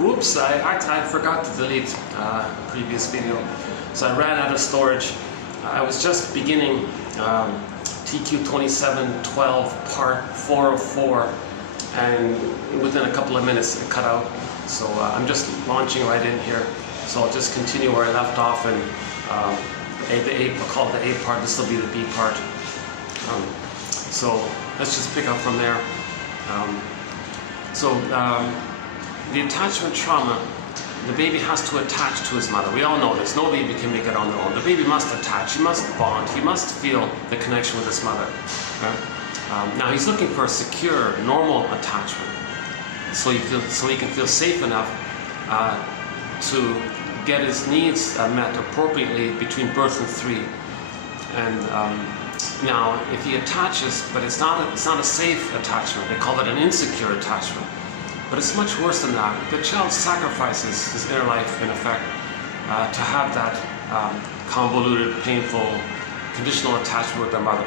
Whoops, I forgot to delete the previous video. So I ran out of storage. I was just beginning TQ 2712 part 404, and within a couple of minutes it cut out. So I'm just launching right in here. So I'll just continue where I left off, and I'll call it the A part. This will be the B part. So let's just pick up from there. The attachment trauma, the baby has to attach to his mother. We all know this. No baby can make it on their own. The baby must attach. He must bond. He must feel the connection with his mother. Right? Now he's looking for a secure, normal attachment, so he can feel safe enough to get his needs met appropriately between birth and 3. And now, if he attaches, but it's not a safe attachment. They call it an insecure attachment. But it's much worse than that. The child sacrifices his inner life, in effect, to have that convoluted, painful, conditional attachment with their mother,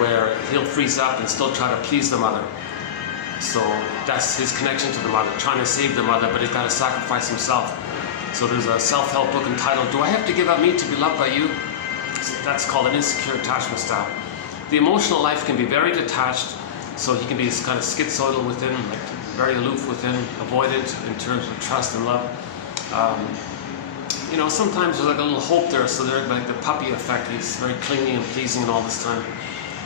where he'll freeze up and still try to please the mother. So that's his connection to the mother, trying to save the mother, but he's got to sacrifice himself. So there's a self-help book entitled, "Do I Have to Give Up Me to Be Loved by You?" So that's called an insecure attachment style. The emotional life can be very detached, so he can be kind of schizoidal within, like very aloof within, avoidant in terms of trust and love. Sometimes there's like a little hope there, so there's like the puppy effect. He's very clingy and pleasing and all this time.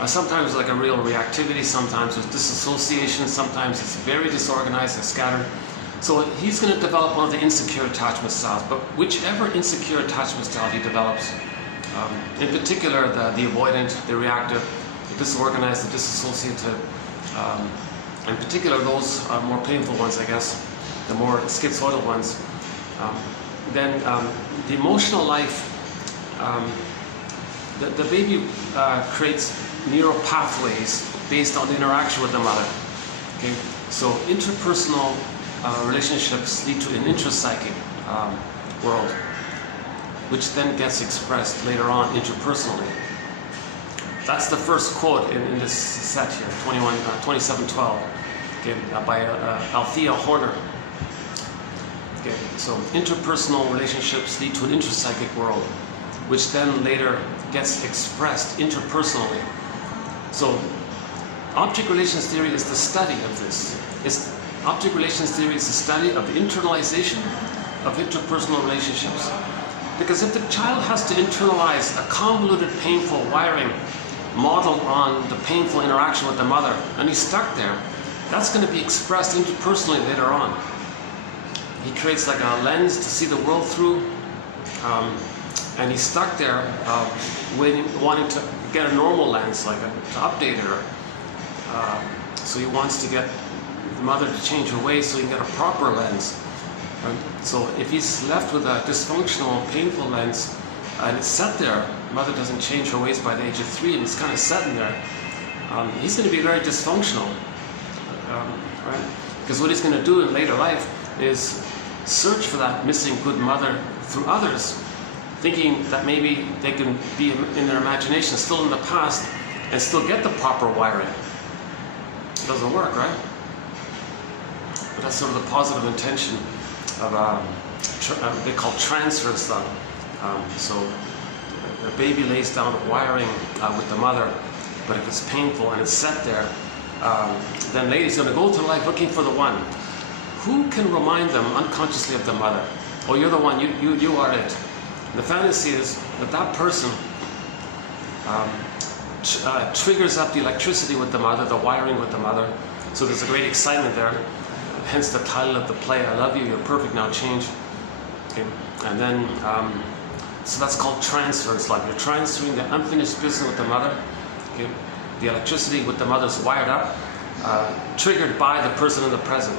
Sometimes like a real reactivity, sometimes there's disassociation, sometimes it's very disorganized and scattered. So he's going to develop one of the insecure attachment styles, but whichever insecure attachment style he develops, in particular the avoidant, the reactive, the disorganized, the disassociative, in particular those more painful ones, I guess, the more schizoidal ones, then the emotional life, the baby creates neural pathways based on the interaction with the mother. Okay, so interpersonal relationships lead to an intrapsychic world, which then gets expressed later on interpersonally. That's the first quote in this set here, 2712, okay, by Althea Horner. Okay, so interpersonal relationships lead to an intrapsychic world, which then later gets expressed interpersonally. So object relations theory is the study of this. Object relations theory is the study of the internalization of interpersonal relationships. Because if the child has to internalize a convoluted, painful wiring modeled on the painful interaction with the mother, and he's stuck there, that's going to be expressed interpersonally later on. He creates like a lens to see the world through, and he's stuck there wanting to get a normal lens, like to update her. So he wants to get the mother to change her ways so he can get a proper lens. Right? So if he's left with a dysfunctional, painful lens, and it's set there, mother doesn't change her ways by the age of 3, and it's kind of set in there, he's going to be very dysfunctional, right? Because what he's going to do in later life is search for that missing good mother through others, thinking that maybe they can be in their imagination still in the past and still get the proper wiring. It doesn't work, right? But that's sort of the positive intention of they call transference. So the baby lays down wiring with the mother, but if it's painful and it's set there, then later he's going to go through life looking for the one. Who can remind them unconsciously of the mother? Oh, you're the one, you are it. And the fantasy is that that person triggers up the electricity with the mother, the wiring with the mother, so there's a great excitement there. Hence the title of the play, "I love you, you're perfect, now change." Okay. And then, so that's called transference. Like you're transferring the unfinished business with the mother. Okay. The electricity with the mother's wired up, triggered by the person in the present.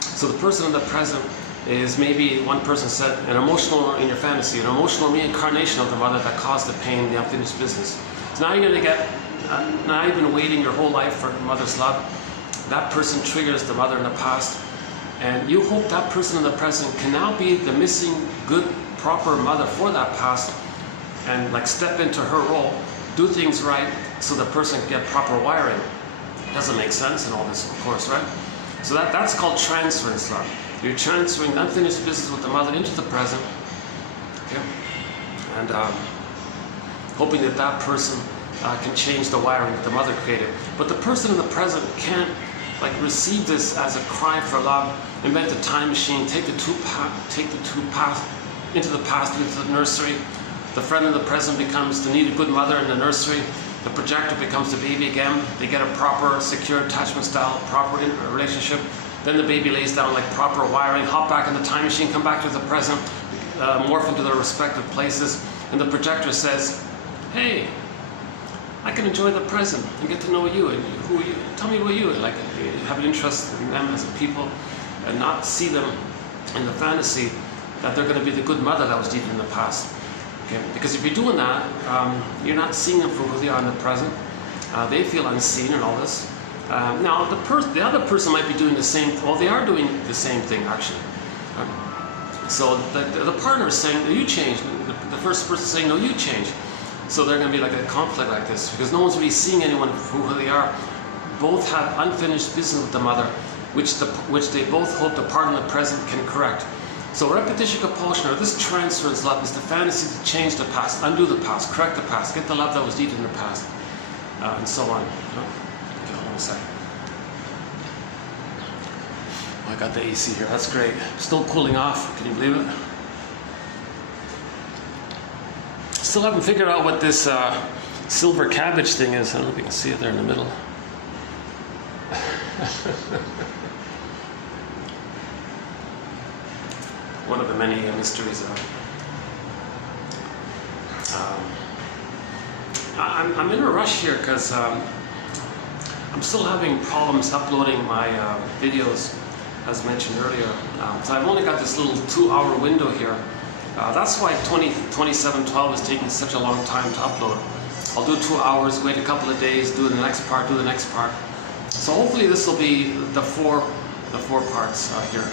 So the person in the present is, maybe one person said, an emotional, in your fantasy, an emotional reincarnation of the mother that caused the pain, the unfinished business. So now you're going to get, now you've been waiting your whole life for mother's love. That person triggers the mother in the past, and you hope that person in the present can now be the missing, good, proper mother for that past, and like step into her role, do things right, so the person can get proper wiring. Doesn't make sense in all this, of course, right? So that's called transference love. You're transferring unfinished business with the mother into the present, okay? And hoping that that person can change the wiring that the mother created. But the person in the present can't like receive this as a cry for love, invent a time machine, take the two past into the past, into the nursery. The friend in the present becomes the needed good mother in the nursery. The projector becomes the baby again. They get a proper, secure attachment style, proper relationship. Then the baby lays down like proper wiring, hop back in the time machine, come back to the present, morph into their respective places. And the projector says, hey, I can enjoy the present and get to know you and who are you. Tell me about you. Like have an interest in them as a people and not see them in the fantasy that they're going to be the good mother that was deep in the past. Okay? Because if you're doing that, you're not seeing them for who they are in the present. They feel unseen and all this. Now, the other person might be doing the same. Well, they are doing the same thing actually. So the partner is saying, no, you change. The first person is saying, no, you change. So they're going to be like a conflict like this because no one's really seeing anyone for who they are. Both have unfinished business with the mother, which they both hope the partner in the present can correct. So repetition compulsion, or this transference love, is the fantasy to change the past, undo the past, correct the past, get the love that was deep in the past, and so on. Okay, hold on a second. Oh, I got the AC here, that's great. Still cooling off, can you believe it? Still haven't figured out what this silver cabbage thing is. I don't know if you can see it there in the middle. One of the many mysteries. I'm in a rush here because I'm still having problems uploading my videos, as mentioned earlier. So I've only got this little 2-hour window here. That's why 2712 is taking such a long time to upload. I'll do 2 hours, wait a couple of days, do the next part, do the next part. So hopefully this will be the four parts here.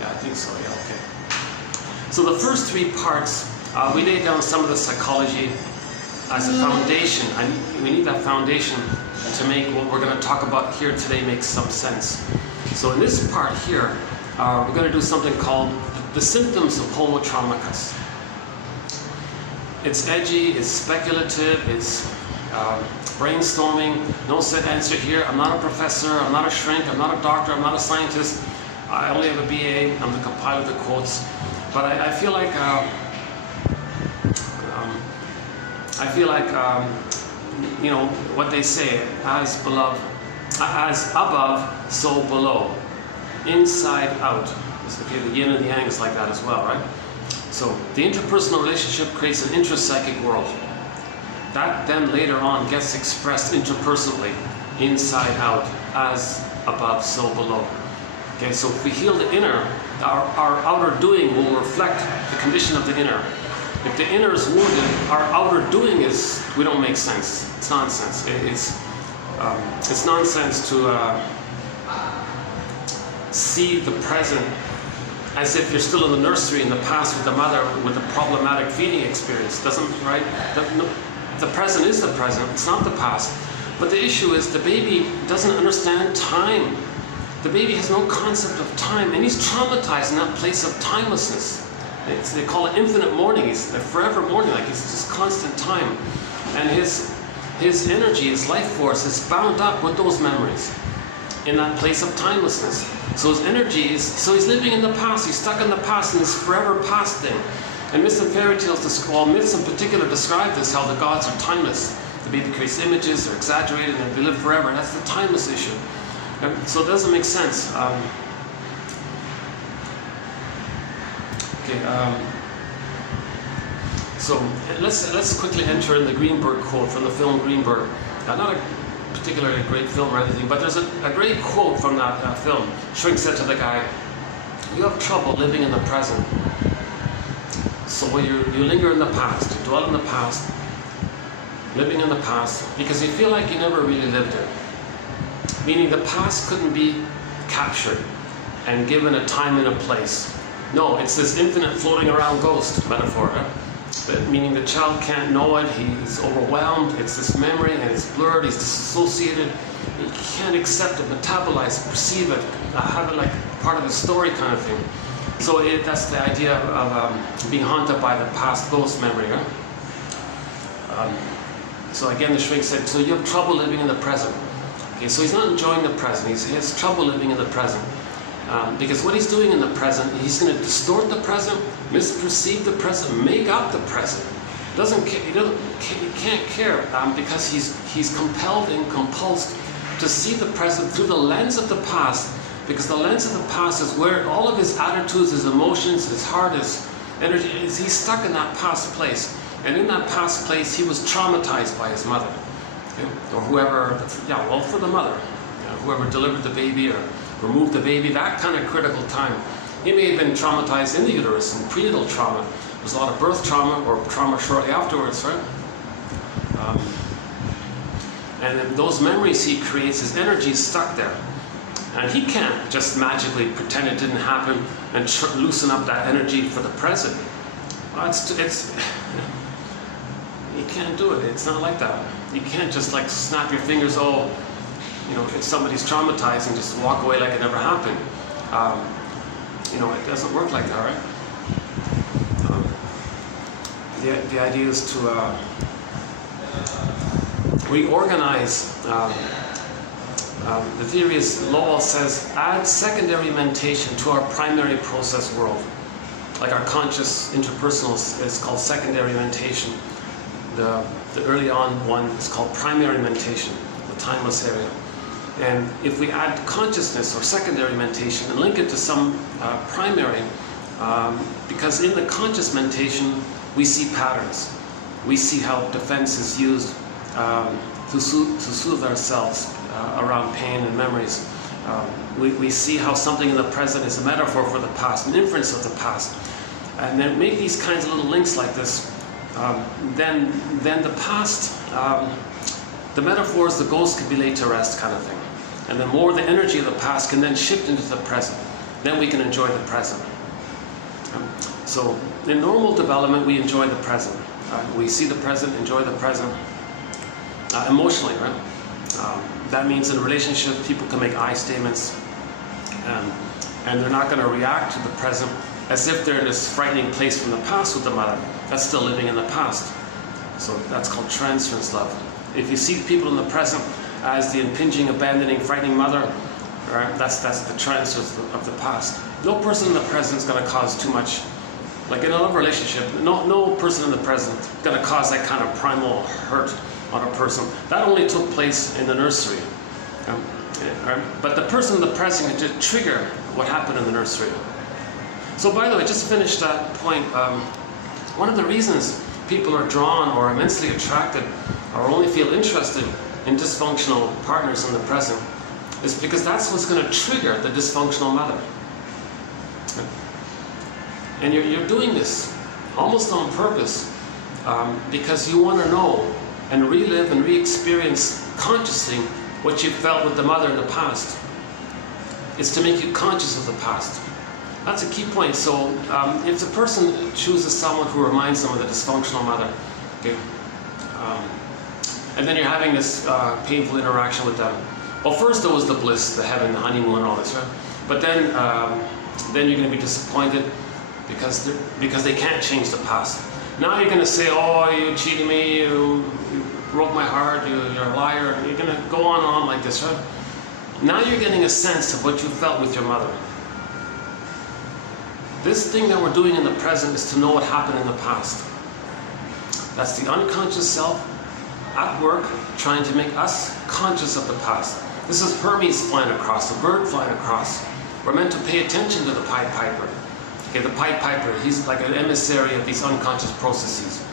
Yeah, I think so, yeah, okay. So the first 3 parts, we laid down some of the psychology as a foundation. We need that foundation to make what we're going to talk about here today make some sense. So in this part here, we're going to do something called the symptoms of homo traumacus. It's edgy, it's speculative, it's brainstorming, no set answer here. I'm not a professor, I'm not a shrink, I'm not a doctor, I'm not a scientist. I only have a BA, I'm the compiler of the quotes. But I feel like, you know, what they say, as above, so below. Inside out. Okay, the yin and the yang is like that as well, right? So the interpersonal relationship creates an intrapsychic world. That then later on gets expressed interpersonally, inside out, as above, so below. Okay, so if we heal the inner, our outer doing will reflect the condition of the inner. If the inner is wounded, our outer doing is, we don't make sense. It's nonsense. It's nonsense to see the present as if you're still in the nursery in the past with the mother with a problematic feeding experience. Doesn't, right? The present is the present, it's not the past. But the issue is the baby doesn't understand time. The baby has no concept of time, and he's traumatized in that place of timelessness. They call it infinite mourning. He's a forever mourning, like it's just constant time. And his energy, his life force is bound up with those memories in that place of timelessness. So his energy is, so he's living in the past, he's stuck in the past in this forever past thing. And myths and fairy tales, well, myths in particular describe this, how the gods are timeless. The baby creates images, they're exaggerated, and they live forever, and that's the timeless issue. And so it doesn't make sense. So let's quickly enter in the Greenberg quote from the film Greenberg. Not a particularly great film or anything, but there's a great quote from that film. Shrink said to the guy, "You have trouble living in the present. So you linger in the past, you dwell in the past, living in the past, because you feel like you never really lived it. Meaning the past couldn't be captured and given a time and a place. No, it's this infinite floating around ghost metaphor. But meaning the child can't know it, he's overwhelmed, it's this memory and it's blurred, he's disassociated, he can't accept it, metabolize it, perceive it, have it like part of the story kind of thing. So that's the idea of being haunted by the past ghost memory. Right? So again, the shrink said, so you have trouble living in the present. Okay, so he's not enjoying the present. He has trouble living in the present. Because what he's doing in the present, he's going to distort the present, misperceive the present, make up the present. He can't care because he's compelled and compulsed to see the present through the lens of the past, because the lens of the past is where all of his attitudes, his emotions, his heart, his energy, he's stuck in that past place. And in that past place, he was traumatized by his mother, okay? Or whoever, for the mother, whoever delivered the baby or removed the baby, that kind of critical time. He may have been traumatized in the uterus, in prenatal trauma. There's a lot of birth trauma or trauma shortly afterwards, right? And then those memories he creates, his energy is stuck there. And he can't just magically pretend it didn't happen and loosen up that energy for the present. Well, you can't do it. It's not like that. You can't just like snap your fingers, if somebody's traumatized and just walk away like it never happened. It doesn't work like that, right? The idea is to reorganize. The theory is, Loewald says, add secondary mentation to our primary process world. Like our conscious interpersonal is called secondary mentation. The early on one is called primary mentation, the timeless area. And if we add consciousness or secondary mentation and link it to some primary, because in the conscious mentation we see patterns. We see how defense is used to soothe ourselves around pain and memories. We see how something in the present is a metaphor for the past, an inference of the past. And then make these kinds of little links like this. Then the past, the metaphors, the ghost can be laid to rest kind of thing. And then more the energy of the past can then shift into the present. Then we can enjoy the present. So in normal development, we enjoy the present. We see the present, enjoy the present emotionally, right? That means in a relationship, people can make I statements and they're not going to react to the present as if they're in this frightening place from the past with the mother. That's still living in the past. So that's called transference love. If you see people in the present as the impinging, abandoning, frightening mother, right, that's the transference of the past. No person in the present is going to cause too much. Like in a love relationship, no person in the present is going to cause that kind of primal hurt on a person. That only took place in the nursery. But the person in the present can just trigger what happened in the nursery. So by the way, just to finish that point, one of the reasons people are drawn or immensely attracted or only feel interested in dysfunctional partners in the present is because that's what's going to trigger the dysfunctional mother. And you're doing this almost on purpose because you want to know and relive and re-experience consciously what you felt with the mother in the past. It's to make you conscious of the past. That's a key point. So if the person chooses someone who reminds them of the dysfunctional mother, okay, and then you're having this painful interaction with them. Well, first there was the bliss, the heaven, the honeymoon, and all this, right? But then you're going to be disappointed because they can't change the past. Now you're going to say, oh, you cheated me, you broke my heart, you're a liar. You're going to go on and on like this, right? Now you're getting a sense of what you felt with your mother. This thing that we're doing in the present is to know what happened in the past. That's the unconscious self at work trying to make us conscious of the past. This is Hermes flying across, a bird flying across. We're meant to pay attention to the Pied Piper. Okay, the Pied Piper, he's like an emissary of these unconscious processes.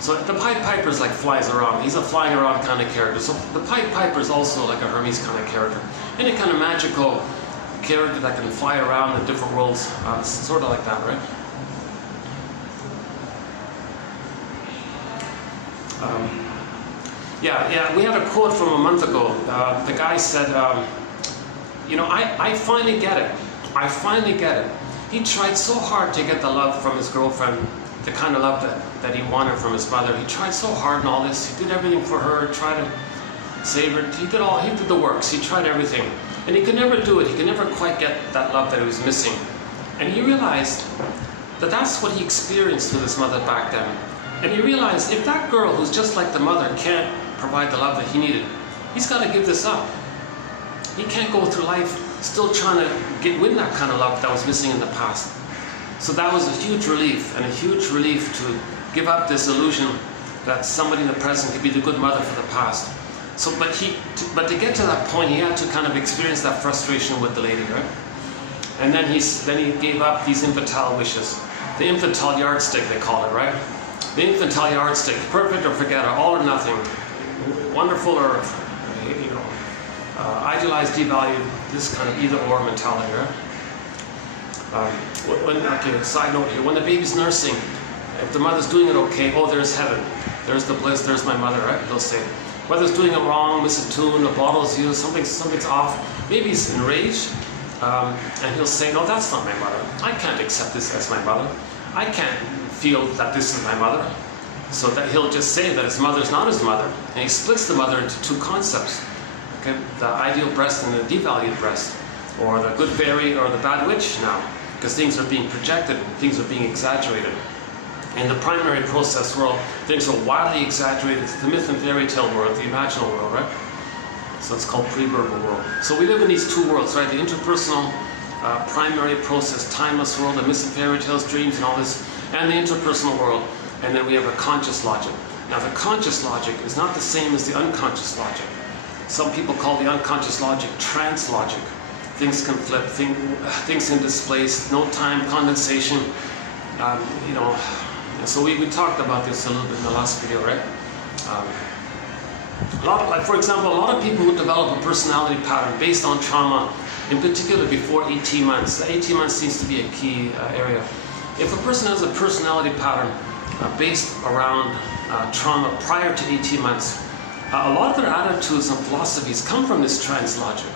So the Pied Piper is like flies around. He's a flying around kind of character. So the Pied Piper is also like a Hermes kind of character. Any kind of magical character that can fly around in different worlds, sort of like that, right? Yeah, we had a quote from a month ago. The guy said, I finally get it. I finally get it. He tried so hard to get the love from his girlfriend, the kind of love that he wanted from his mother. He tried so hard in all this. He did everything for her, tried to savored. He did the works. He tried everything, and he could never do it. He could never quite get that love that he was missing. And he realized that that's what he experienced with his mother back then. And he realized if that girl who's just like the mother can't provide the love that he needed, he's got to give this up. He can't go through life still trying to win that kind of love that was missing in the past. So that was a huge relief, and a huge relief to give up this illusion that somebody in the present could be the good mother for the past. So, but to get to that point, he had to kind of experience that frustration with the lady, right? And then he gave up these infantile wishes. The infantile yardstick, they call it, right? The infantile yardstick, perfect or forget it, all or nothing, wonderful or, idealized, devalued, this kind of either-or mentality, right? Side note here, when the baby's nursing, if the mother's doing it okay, oh, there's heaven, there's the bliss, there's my mother, right? They'll say. Mother's doing it wrong, miss a tune, a bottle's used, something's off, baby's enraged, and he'll say, no, that's not my mother. I can't accept this as my mother. I can't feel that this is my mother. So that he'll just say that his mother's not his mother, and he splits the mother into two concepts. Okay? The ideal breast and the devalued breast, or the good fairy or the bad witch now, because things are being projected, things are being exaggerated. In the primary process world, things are wildly exaggerated. It's the myth and fairy tale world, the imaginal world, right? So it's called pre-verbal world. So we live in these two worlds, right? The interpersonal, primary process, timeless world, the myths and fairy tales, dreams and all this, and the interpersonal world. And then we have a conscious logic. Now the conscious logic is not the same as the unconscious logic. Some people call the unconscious logic trans logic. Things can flip, things can displace, no time, condensation, So we talked about this a little bit in the last video, right? For example, a lot of people who develop a personality pattern based on trauma, in particular before 18 months. 18 months seems to be a key area. If a person has a personality pattern based around trauma prior to 18 months, a lot of their attitudes and philosophies come from this trans logic.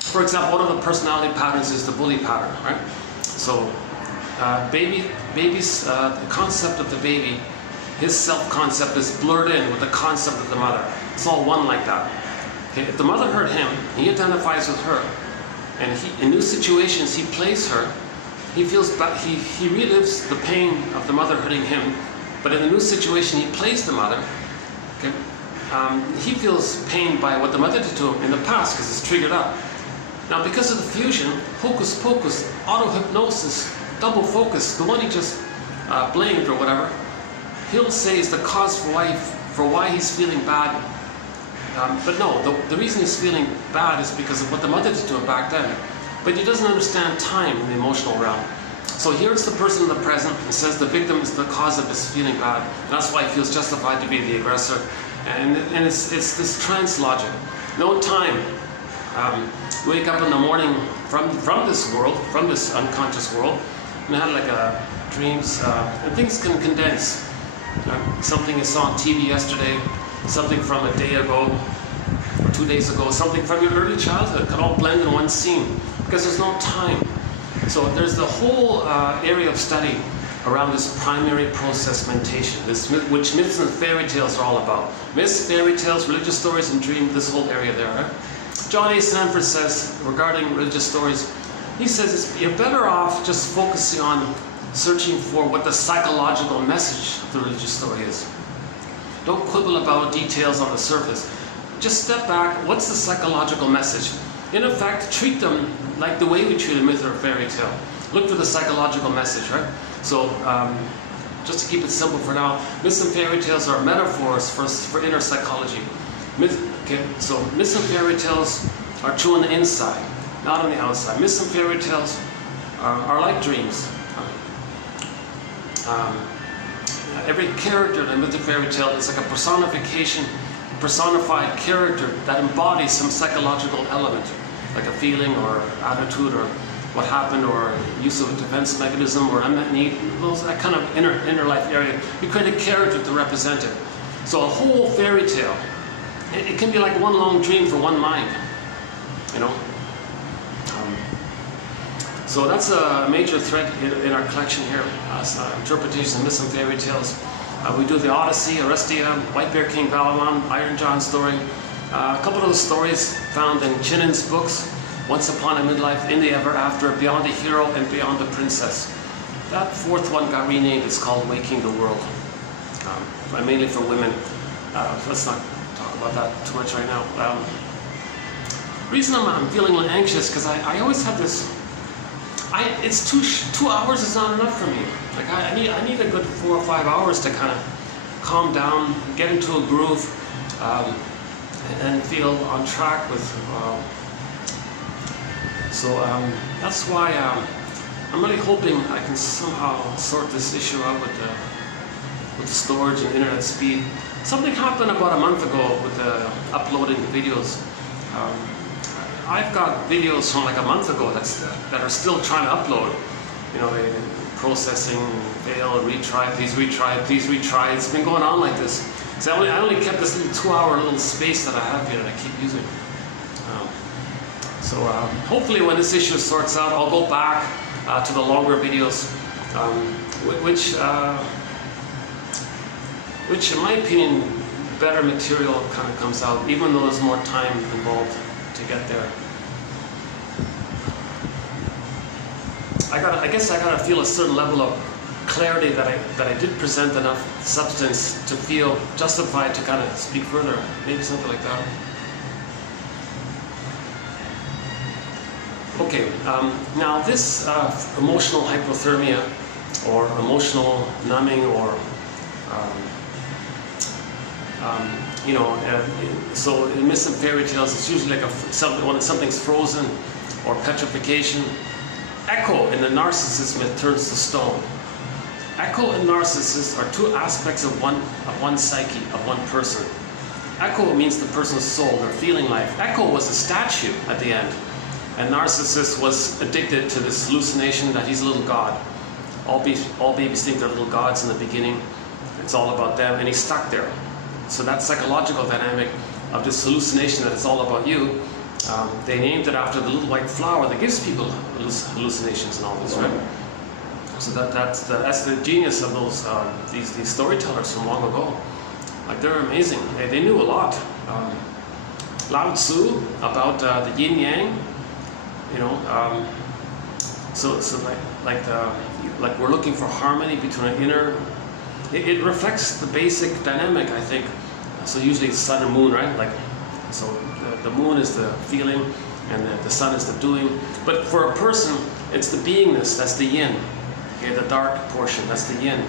For example, one of the personality patterns is the bully pattern, right? So, the concept of the baby, his self-concept is blurred in with the concept of the mother. It's all one like that. Okay? If the mother hurt him, he identifies with her, and in new situations he plays her. He feels he relives the pain of the mother hurting him, but in the new situation he plays the mother. Okay? He feels pain by what the mother did to him in the past because it's triggered up. Now, because of the fusion, hocus pocus, auto-hypnosis, double focus, the one he just blamed or whatever, he'll say is the cause for why he's feeling bad. But no, the reason he's feeling bad is because of what the mother did to him back then. But he doesn't understand time in the emotional realm. So here's the person in the present and says the victim is the cause of his feeling bad. And that's why he feels justified to be the aggressor. And it's this trans logic. No time. Wake up in the morning from this world, from this unconscious world, and had like dreams, and things can condense. Something you saw on TV yesterday, something from a day ago, or 2 days ago, something from your early childhood can all blend in one scene because there's no time. So there's the whole area of study around this primary process mentation, which myths and fairy tales are all about. Myths, fairy tales, religious stories, and dream, this whole area there, right? John A. Sanford says, regarding religious stories, he says you're better off just focusing on searching for what the psychological message of the religious story is. Don't quibble about details on the surface. Just step back, what's the psychological message? In effect, treat them like the way we treat a myth or a fairy tale. Look for the psychological message, right? So, just to keep it simple for now, myths and fairy tales are metaphors for inner psychology. So myths and fairy tales are true on the inside, not on the outside. Myths and fairy tales are like dreams. Every character in a myth and fairy tale is like a personified character that embodies some psychological element, like a feeling or attitude or what happened or use of a defense mechanism or unmet need, that kind of inner life area. You create a character to represent it. So a whole fairy tale, it can be like one long dream for one mind, you know. So that's a major thread in our collection here, interpretations of myths and fairy tales. We do the Odyssey, Orestia, White Bear King Balaam, Iron John story, A couple of those stories found in Chinan's books, Once Upon a Midlife, In the Ever After, Beyond the Hero, and Beyond the Princess. That fourth one got renamed. It's called Waking the World, mainly for women. Let's not talk about that too much right now. Reason I'm feeling a little anxious because I always have this. It's 2 hours is not enough for me. Like I need a good 4 or 5 hours to kind of calm down, get into a groove, and feel on track with. That's why I'm really hoping I can somehow sort this issue out with the storage and internet speed. Something happened about a month ago with uploading videos. I've got videos from like a month ago that are still trying to upload. You know, they processing, fail, retry, please retry, please retry. It's been going on like this. So I only kept this little 2-hour little space that I have here that I keep using. Hopefully when this issue sorts out, I'll go back to the longer videos, which in my opinion, better material kind of comes out, even though there's more time involved to get there. I guess I gotta feel a certain level of clarity that I did present enough substance to feel justified to kind of speak further. Maybe something like that. Okay, now this emotional hypothermia or emotional numbing or so in myths and fairy tales, it's usually like when something's frozen or petrification. Echo in the narcissist myth turns to stone. Echo and narcissist are two aspects of one psyche, of one person. Echo means the person's soul, their feeling life. Echo was a statue at the end, and narcissist was addicted to this hallucination that he's a little god. All babies think they're little gods in the beginning. It's all about them, and he's stuck there. So that psychological dynamic of this hallucination that it's all about you, they named it after the little white flower that gives people hallucinations and all this, right? So that's the genius of those these storytellers from long ago. Like they're amazing. They knew a lot. Lao Tzu about the yin yang. Like we're looking for harmony between an inner. It reflects the basic dynamic, I think. So usually it's sun and moon, right? Like, so the moon is the feeling, and the sun is the doing. But for a person, it's the beingness. That's the yin. Okay, the dark portion. That's the yin.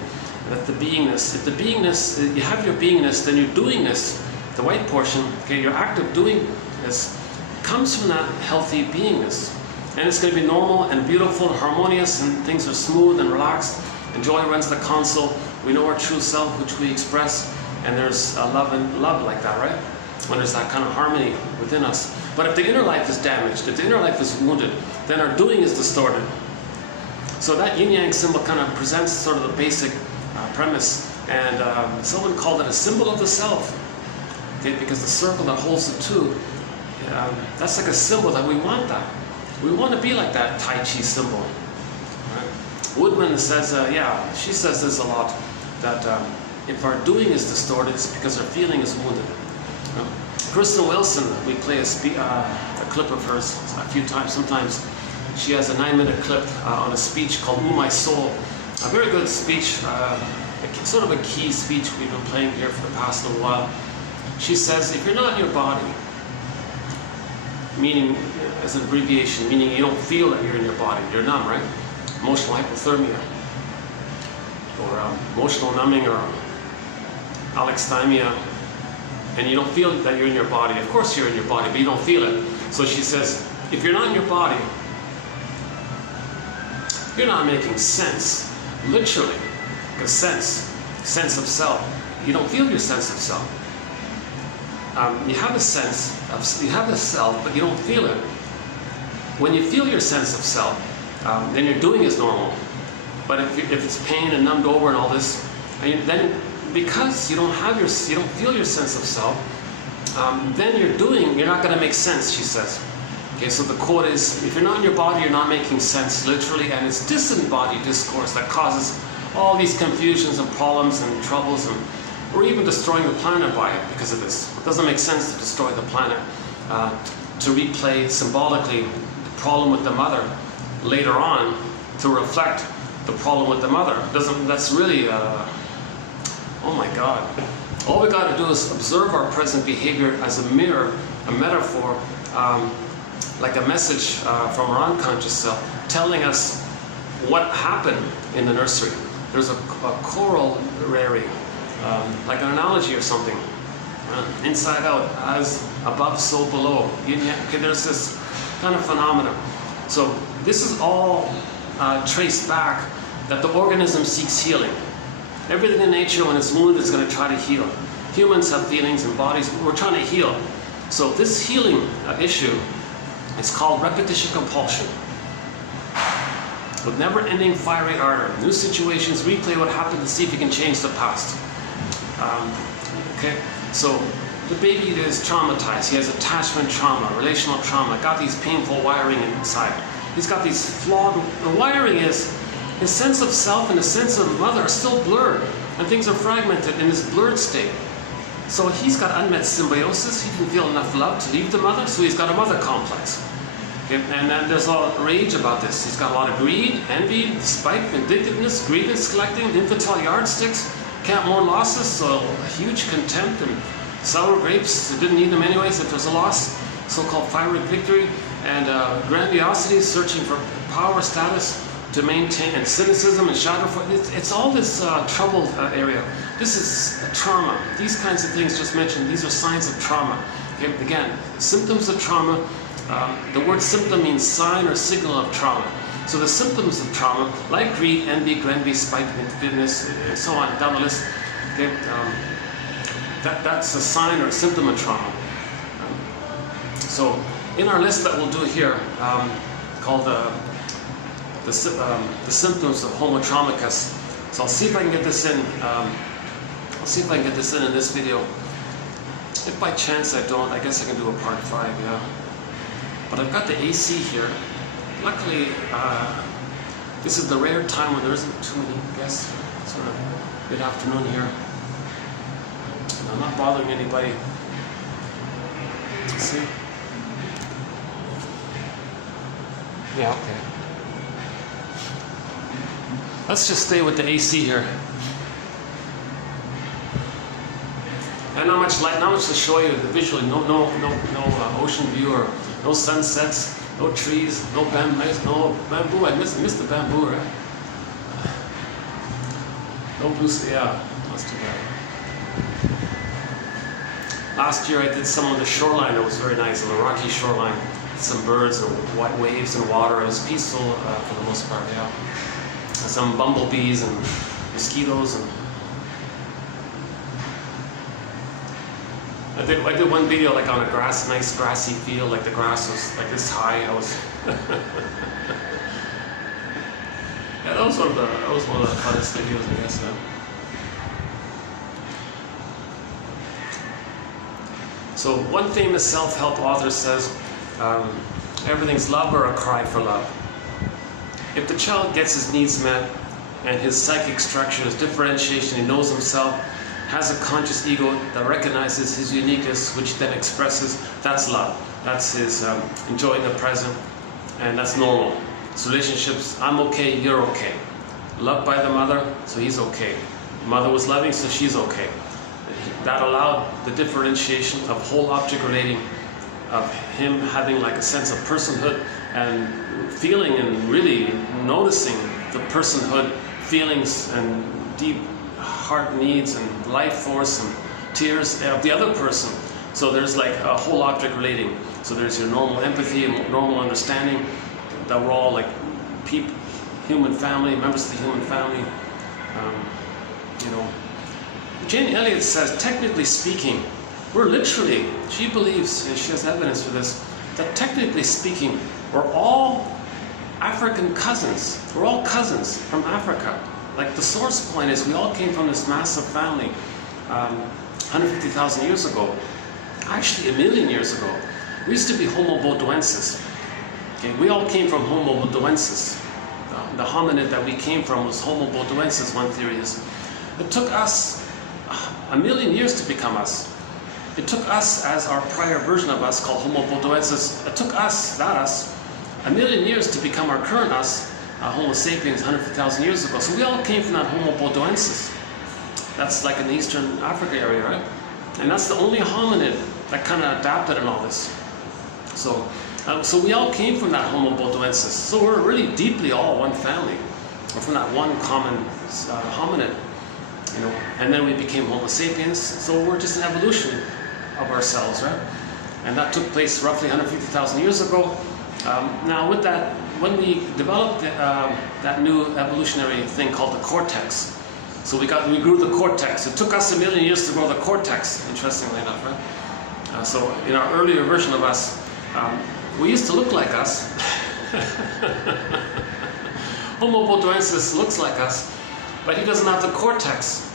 That's the beingness. If the beingness, you have your beingness, then your doingness, the white portion. Okay, your act of doingness comes from that healthy beingness, and it's going to be normal and beautiful and harmonious, and things are smooth and relaxed. And joy runs the console. We know our true self, which we express, and there's love like that, right? When there's that kind of harmony within us. But if the inner life is damaged, if the inner life is wounded, then our doing is distorted. So that yin-yang symbol kind of presents sort of the basic premise, and someone called it a symbol of the self, okay? Because the circle that holds the two, that's like a symbol that we want that. We want to be like that Tai Chi symbol. Woodman says, she says this a lot, that if our doing is distorted, it's because our feeling is wounded. Kristen Wilson, we play a clip of hers a few times. Sometimes she has a 9-minute clip on a speech called Ooh My Soul. A very good speech, sort of a key speech we've been playing here for the past little while. She says, if you're not in your body, meaning as an abbreviation, meaning you don't feel that you're in your body, you're numb, right? Emotional hypothermia, or emotional numbing, or alexithymia, and you don't feel that you're in your body. Of course you're in your body, but you don't feel it. So she says, if you're not in your body, you're not making sense, literally, because sense of self. You don't feel your sense of self. You have a sense of, you have a self, but you don't feel it. When you feel your sense of self, then your doing is normal. But if it's pain and numbed over and all this, and then because you don't feel your sense of self, then you're not going to make sense, she says. Okay, so the quote is, if you're not in your body, you're not making sense, literally, and it's disembodied discourse that causes all these confusions and problems and troubles, and or even destroying the planet by it because of this. It doesn't make sense to destroy the planet, to replay symbolically the problem with the mother later on to reflect the problem with the mother. That's really, oh my God. All we got to do is observe our present behavior as a mirror, a metaphor, like a message from our unconscious self, telling us what happened in the nursery. There's a corollary, like an analogy or something. Inside out, as above, so below. Okay, there's this kind of phenomena. So this is all traced back that the organism seeks healing. Everything in nature, when it's wounded, is going to try to heal. Humans have feelings and bodies. We're trying to heal. So this healing issue is called repetition compulsion. With never-ending fiery ardor. New situations, replay what happened to see if you can change the past. Okay, so the baby is traumatized. He has attachment trauma, relational trauma, got these painful wiring inside. He's got these flawed, the wiring is, his sense of self and his sense of mother are still blurred, and things are fragmented in this blurred state. So he's got unmet symbiosis. He didn't feel enough love to leave the mother, so he's got a mother complex. Okay? And then there's a lot of rage about this. He's got a lot of greed, envy, spite, vindictiveness, grievance collecting, infantile yardsticks, can't mourn losses, so huge contempt and sour grapes. Didn't need them anyways if there's a loss. So-called fiery victory and grandiosity, searching for power, status to maintain, and cynicism and shadow. It's all this troubled area. This is trauma. These kinds of things just mentioned, these are signs of trauma. Okay? Again, symptoms of trauma. The word symptom means sign or signal of trauma. So the symptoms of trauma, like greed, envy, spite, vindictiveness, and so on, down the list, okay, that's a sign or a symptom of trauma. So in our list that we'll do here, called the symptoms of Homo traumicus. So I'll see if I can get this in. I'll see if I can get this in this video. If by chance I don't, I guess I can do a part 5. Yeah. But I've got the AC here. Luckily, this is the rare time when there isn't too many guests. It's sort of mid-afternoon here. And I'm not bothering anybody. Let's see. Yeah, okay. Let's just stay with the AC here. And not much light, not much to show you visually. No ocean view or no sunsets, no trees, no bamboo. I missed the bamboo, right? No blue sky. Yeah, that's too bad. Last year I did some on the shoreline. It was very nice on the rocky shoreline. Some birds and white waves and water. It was peaceful for the most part. Yeah. And some bumblebees and mosquitoes and. I did one video like on a nice grassy field, like the grass was like this high. I was yeah, that was one of the funnest videos, I guess. So one famous self-help author says, everything's love or a cry for love. If the child gets his needs met and his psychic structure is differentiation, he knows himself, has a conscious ego that recognizes his uniqueness, which he then expresses, that's love. That's his enjoying the present, and that's normal. So relationships, I'm okay, you're okay. Loved by the mother, so he's okay. Mother was loving, so she's okay. That allowed the differentiation of whole object relating, of him having like a sense of personhood and feeling and really noticing the personhood, feelings and deep heart needs and life force and tears of the other person. So there's like a whole object relating. So there's your normal empathy and normal understanding that we're all like human family, members of the human family. You know, Jane Elliott says, technically speaking, we're literally, she believes, and she has evidence for this, that technically speaking, we're all African cousins. We're all cousins from Africa. Like the source point is we all came from this massive family 150,000 years ago. Actually, 1 million years ago. We used to be Homo bodoensis. Okay, we all came from Homo bodoensis. The hominid that we came from was Homo bodoensis, one theory is. It took us a million years to become us. It took us as our prior version of us called Homo bodoensis. It took us, that us, a million years to become our current us, Homo sapiens, 150,000 years ago. So we all came from that Homo bodoensis. That's like in the Eastern Africa area, right? And that's the only hominid that kind of adapted in all this. So we all came from that Homo bodoensis. So we're really deeply all one family. We're from that one common hominid, you know. And then we became Homo sapiens. So we're just an evolution of ourselves, right? And that took place roughly 150,000 years ago. Now with that, when we developed that new evolutionary thing called the cortex, so we grew the cortex. It took us a million years to grow the cortex, interestingly enough, right? So in our earlier version of us, we used to look like us. Homo bodoensis looks like us, but he doesn't have the cortex.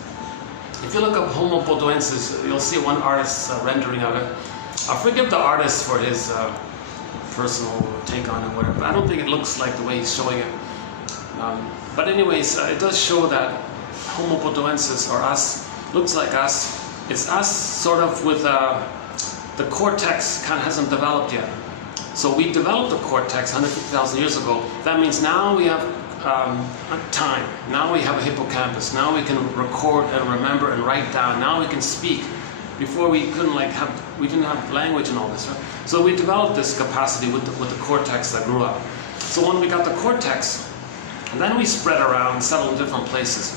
If you look up Homo bodoensis, you'll see one artist's rendering of it. I'll forgive the artist for his personal take on it, whatever. I don't think it looks like the way he's showing it. But anyways, it does show that Homo bodoensis, or us, looks like us. It's us sort of with the cortex kind of hasn't developed yet. So we developed the cortex 150,000 years ago. That means now we have time. Now we have a hippocampus. Now we can record and remember and write down. Now we can speak. Before we couldn't we didn't have language and all this, right? So we developed this capacity with the cortex that grew up. So when we got the cortex, then we spread around and settled in different places.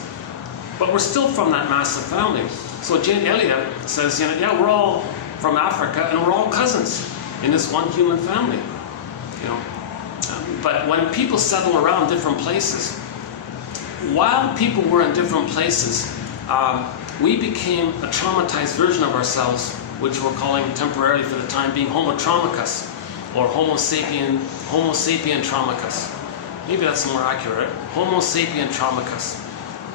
But we're still from that massive family. So Jane Elliott says, you know, yeah, we're all from Africa and we're all cousins in this one human family, you know. But when people settle around different places, while people were in different places, we became a traumatized version of ourselves, which we're calling temporarily for the time being Homo traumicus, or Homo sapien traumicus. Maybe that's more accurate, right? Homo sapien traumicus.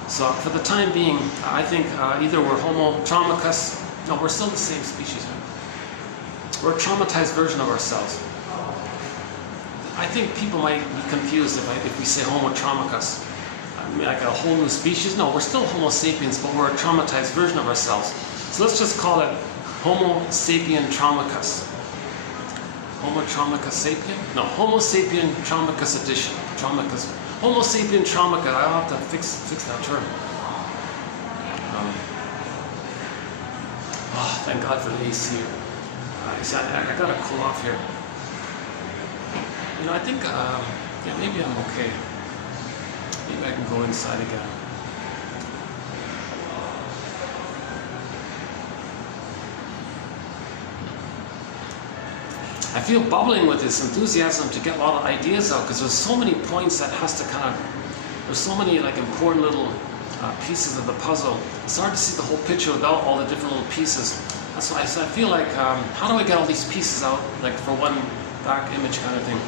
So for the time being, I think either we're Homo traumicus, no, we're still the same species, right? We're a traumatized version of ourselves. I think people might be confused if we say Homo traumicus. Like a whole new species? No, we're still Homo sapiens, but we're a traumatized version of ourselves. So let's just call it Homo sapien traumicus. Homo traumicus sapien? No, Homo sapien traumicus edition. Traumicus. Homo sapien traumica. I'll have to fix that term. Oh, thank God for the AC. I gotta cool off here. You know, I think, yeah, maybe I'm okay. Maybe I can go inside again. I feel bubbling with this enthusiasm to get a lot of ideas out, because there's so many points that has to kind of, there's so many like important little pieces of the puzzle. It's hard to see the whole picture without all the different little pieces. That's why I feel like, how do I get all these pieces out, like for one back image kind of thing?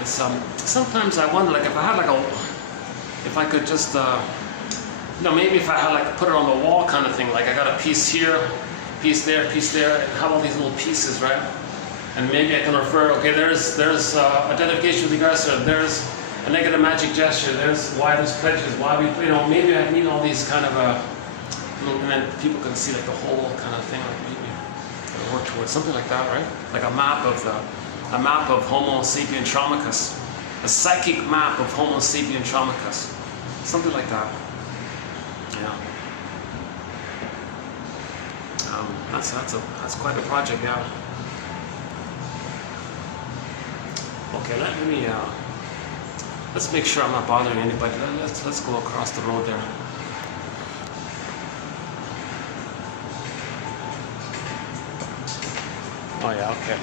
It's sometimes I wonder, like if I had like if I could just, you know, maybe if I had like put it on the wall kind of thing, like I got a piece here, piece there, and have all these little pieces, right? And maybe I can refer, okay, there's identification with the aggressor, there's a negative magic gesture, there's why there's prejudice, why we, you know, maybe I need all these kind of, and then people can see like the whole kind of thing, like maybe work towards something like that, right? Like a map of Homo sapien traumicus, a psychic map of Homo sapien traumicus, something like that. Yeah. That's quite a project, yeah. Okay, let's make sure I'm not bothering anybody. Let's go across the road there. Oh yeah, okay.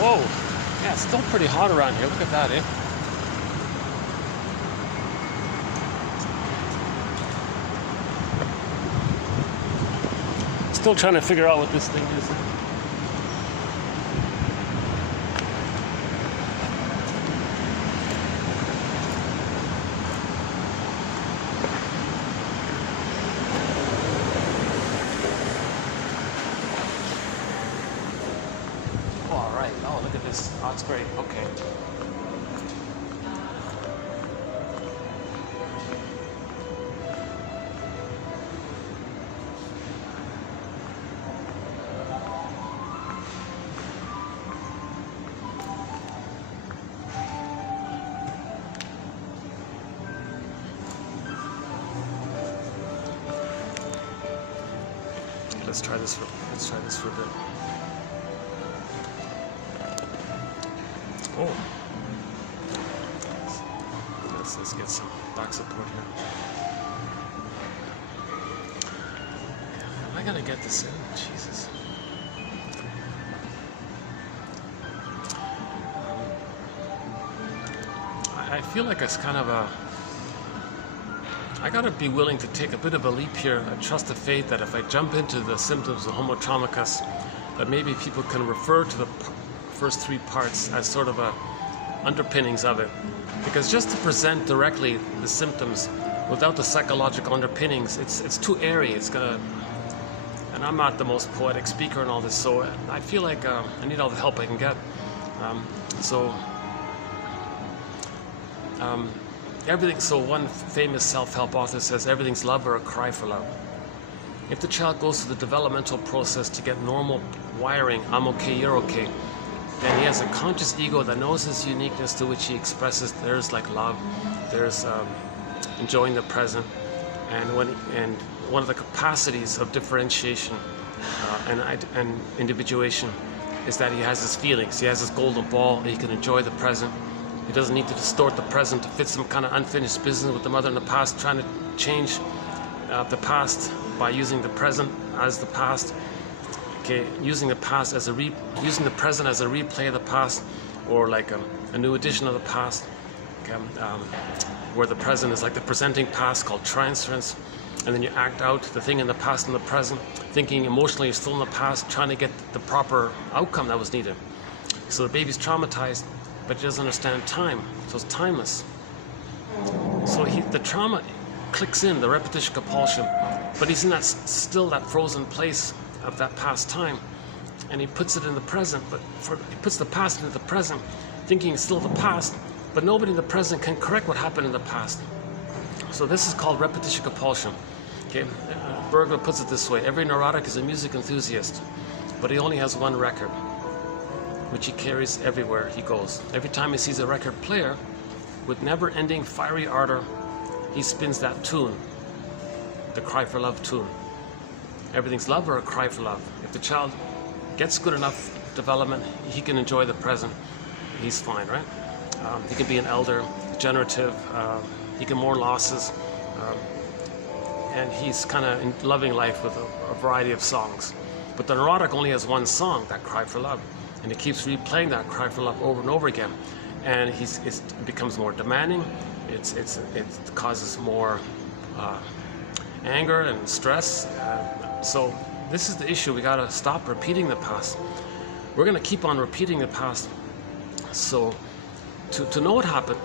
Whoa, yeah, it's still pretty hot around here. Look at that, eh? Still trying to figure out what this thing is. All this. Oh, it's great. Okay. Let's try this for a bit. Oh, let's get some back support here. Am I gonna get this in? Jesus. I feel like it's kind of a. I gotta be willing to take a bit of a leap here. I trust the faith that if I jump into the symptoms of homotraumicus, that maybe people can refer to the first three parts as sort of a underpinnings of it. Because just to present directly the symptoms without the psychological underpinnings, it's too airy. It's gonna, and I'm not the most poetic speaker and all this, so I feel like I need all the help I can get. So one famous self-help author says everything's love or a cry for love. If the child goes through the developmental process to get normal wiring, I'm okay, you're okay, then he has a conscious ego that knows his uniqueness, to which he expresses there's like love, there's enjoying the present, and one of the capacities of differentiation and individuation is that he has his feelings. He has his golden ball, he can enjoy the present. He doesn't need to distort the present to fit some kind of unfinished business with the mother in the past, trying to change the past by using the present as the past. Okay, using the present as a replay of the past, or like a new edition of the past. Okay, where the present is like the presenting past, called transference, and then you act out the thing in the past and the present, thinking emotionally you're still in the past, trying to get the proper outcome that was needed. So the baby's traumatized, but he doesn't understand time, so it's timeless. So the trauma clicks in, the repetition compulsion, but he's in still that frozen place of that past time, and he puts it in the present, he puts the past into the present, thinking it's still the past, but nobody in the present can correct what happened in the past. So this is called repetition compulsion. Okay, Bergman puts it this way: every neurotic is a music enthusiast, but he only has one record, which he carries everywhere he goes. Every time he sees a record player with never-ending fiery ardor, he spins that tune, the cry for love tune. Everything's love or a cry for love. If the child gets good enough development, he can enjoy the present, he's fine, right? He can be an elder, generative, he can mourn losses, and he's kind of loving life with a variety of songs. But the neurotic only has one song, that cry for love. And he keeps replaying that cry for love over and over again, and it becomes more demanding. It causes more anger and stress. So this is the issue. We got to stop repeating the past. We're going to keep on repeating the past. So to know what happened,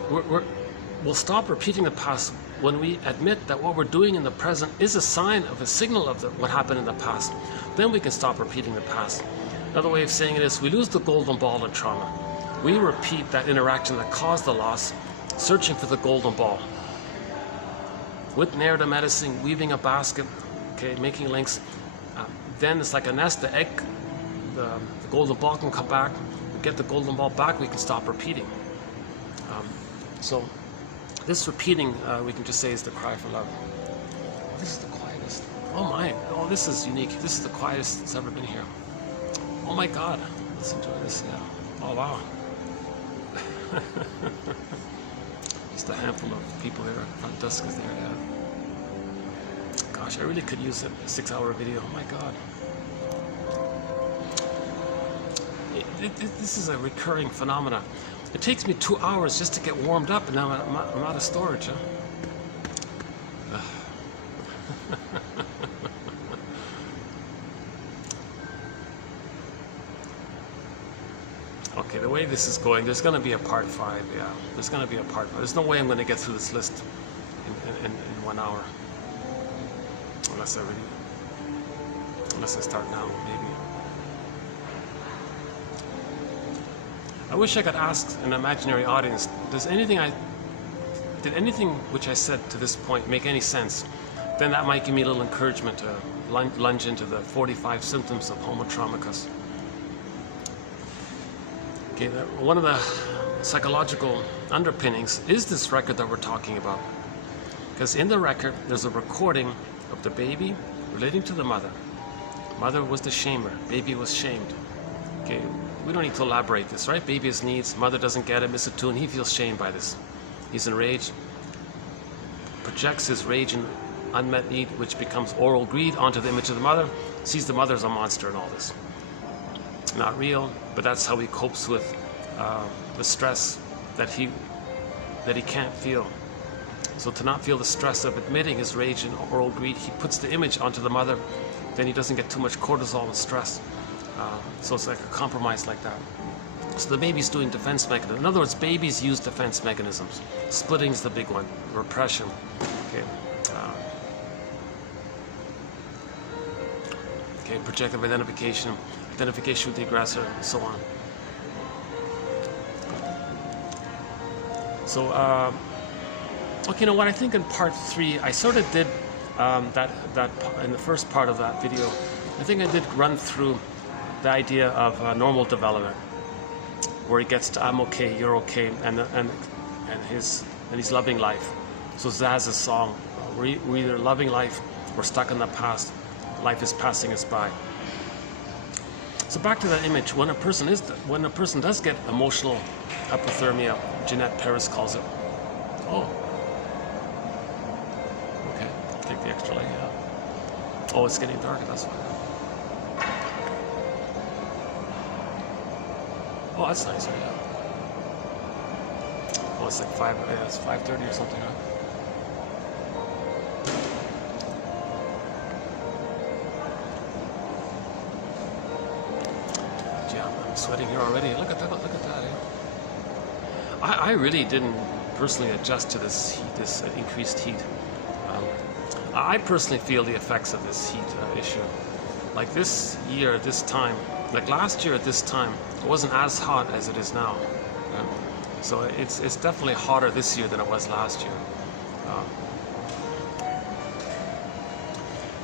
we'll stop repeating the past when we admit that what we're doing in the present is a sign of a signal of what happened in the past. Then we can stop repeating the past. Another way of saying it is, we lose the golden ball in trauma. We repeat that interaction that caused the loss, searching for the golden ball. With narrative medicine, weaving a basket, okay, making links. Then it's like a nest, the egg, the golden ball can come back. We get the golden ball back, we can stop repeating. So this repeating, we can just say, is the cry for love. This is the quietest. Oh my, oh, this is unique. This is the quietest it's ever been here. Oh my God, let's enjoy this, yeah. Oh wow. Just a handful of people here, front desk is there, yeah. Gosh, I really could use a 6-hour video, oh my God. This is a recurring phenomenon. It takes me 2 hours just to get warmed up, and now I'm out of storage, huh? Okay, the way this is going, there's going to be a part 5, yeah. There's going to be a part 5. There's no way I'm going to get through this list in 1 hour. Unless I start now, maybe. I wish I could ask an imaginary audience, did anything which I said to this point make any sense? Then that might give me a little encouragement to lunge into the 45 symptoms of Homo traumicus. Okay, one of the psychological underpinnings is this record that we're talking about. Because in the record, there's a recording of the baby relating to the mother. Mother was the shamer, baby was shamed. Okay, we don't need to elaborate this, right? Baby has needs, mother doesn't get it, miss a tune, he feels shamed by this. He's enraged, projects his rage and unmet need, which becomes oral greed, onto the image of the mother, sees the mother as a monster and all this. Not real, but that's how he copes with the stress that he can't feel. So to not feel the stress of admitting his rage and oral greed, he puts the image onto the mother, then he doesn't get too much cortisol and stress. So it's like a compromise like that. So the baby's doing defense mechanisms. In other words, babies use defense mechanisms. Splitting is the big one. Repression. Okay. Projective identification with the aggressor, and so on. So, okay, you know what? I think in part 3, I sort of did that in the first part of that video. I think I did run through the idea of normal development, where he gets to "I'm okay, you're okay," and he's loving life. So Zaz's song, we're either loving life or stuck in the past. Life is passing us by. So back to that image. When a person does get emotional hypothermia, Jeanette Paris calls it. Oh. Okay. Take the extra light. Yeah. Oh, it's getting darker. That's why. Oh, that's nicer, yeah. Oh, it's like 5:30 or something, right? Yeah, I'm sweating here already. Look at that, eh? I really didn't personally adjust to this heat, this increased heat. I personally feel the effects of this heat issue. Like this year at this time, like last year at this time, it wasn't as hot as it is now. So it's definitely hotter this year than it was last year.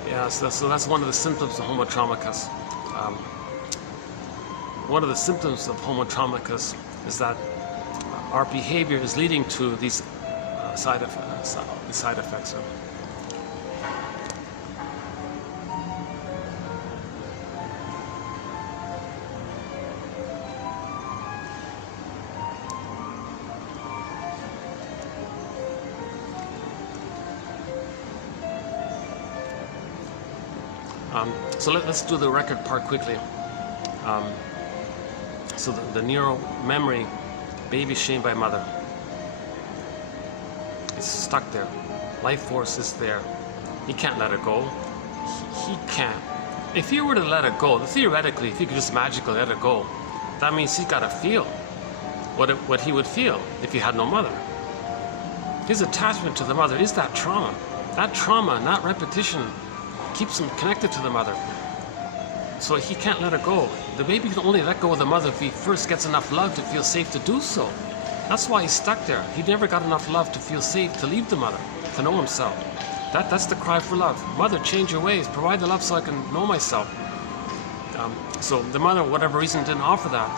Yeah, so that's one of the symptoms of Homo traumicus. One of the symptoms of Homo traumicus is that our behavior is leading to these side effects. So let's do the record part quickly. So the neuro memory, baby shamed by mother. It's stuck there. Life force is there. He can't let it go. He can't. If he were to let it go, theoretically, if he could just magically let it go, that means he's got to feel what he would feel if he had no mother. His attachment to the mother is that trauma. That trauma and that repetition keeps him connected to the mother. So he can't let it go. The baby can only let go of the mother if he first gets enough love to feel safe to do so. That's why he's stuck there. He never got enough love to feel safe to leave the mother, to know himself. That's the cry for love. Mother, change your ways. Provide the love so I can know myself. So the mother, whatever reason, didn't offer that.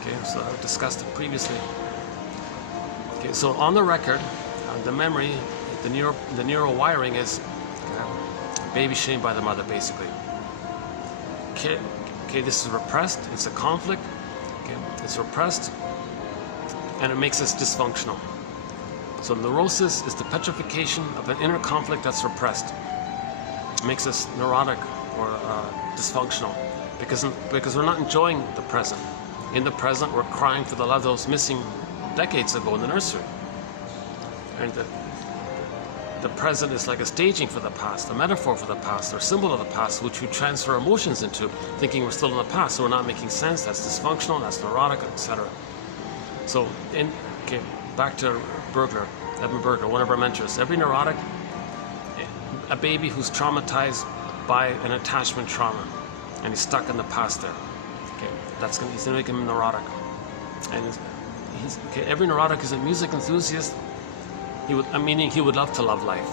Okay, so I've discussed it previously. Okay, so on the record, the memory, the neural wiring is baby shamed by the mother, basically. Okay, this is repressed. It's a conflict. Okay, it's repressed, and it makes us dysfunctional. So neurosis is the petrification of an inner conflict that's repressed. It makes us neurotic or dysfunctional because we're not enjoying the present. In the present, we're crying for the love that was missing decades ago in the nursery. And the present is like a staging for the past, a metaphor for the past, or symbol of the past, which we transfer emotions into, thinking we're still in the past, so we're not making sense. That's dysfunctional, that's neurotic, etc. So, back to Edmund Berger, one of our mentors. Every neurotic, a baby who's traumatized by an attachment trauma, and he's stuck in the past there. Okay, he's gonna make him neurotic. And every neurotic is a music enthusiast. He would love to love life.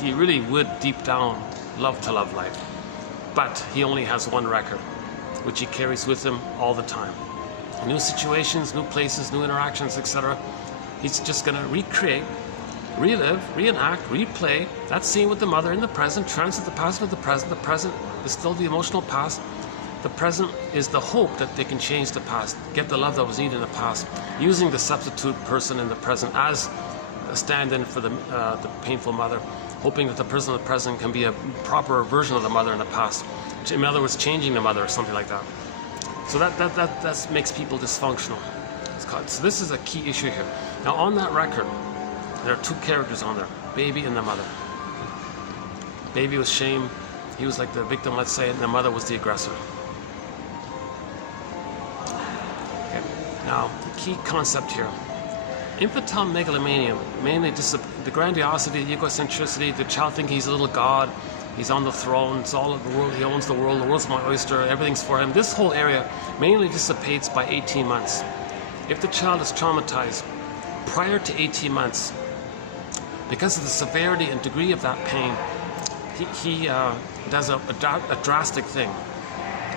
He really would deep down love to love life. But he only has one record, which he carries with him all the time. New situations, new places, new interactions, etc. He's just going to recreate, relive, reenact, replay that scene with the mother in the present, transit the past with the present. The present is still the emotional past. The present is the hope that they can change the past, get the love that was needed in the past, using the substitute person in the present as a stand-in for the painful mother, hoping that the person in the present can be a proper version of the mother in the past. In other words, changing the mother or something like that. So that makes people dysfunctional. So this is a key issue here. Now on that record, there are two characters on there, baby and the mother. Baby was shame, he was like the victim, let's say, and the mother was the aggressor. Okay. Now, the key concept here. Infantile megalomania, mainly the grandiosity, the egocentricity, the child thinking he's a little god, he's on the throne, it's all of the world, he owns the world's my oyster, everything's for him. This whole area mainly dissipates by 18 months. If the child is traumatized prior to 18 months, because of the severity and degree of that pain, he does a drastic thing.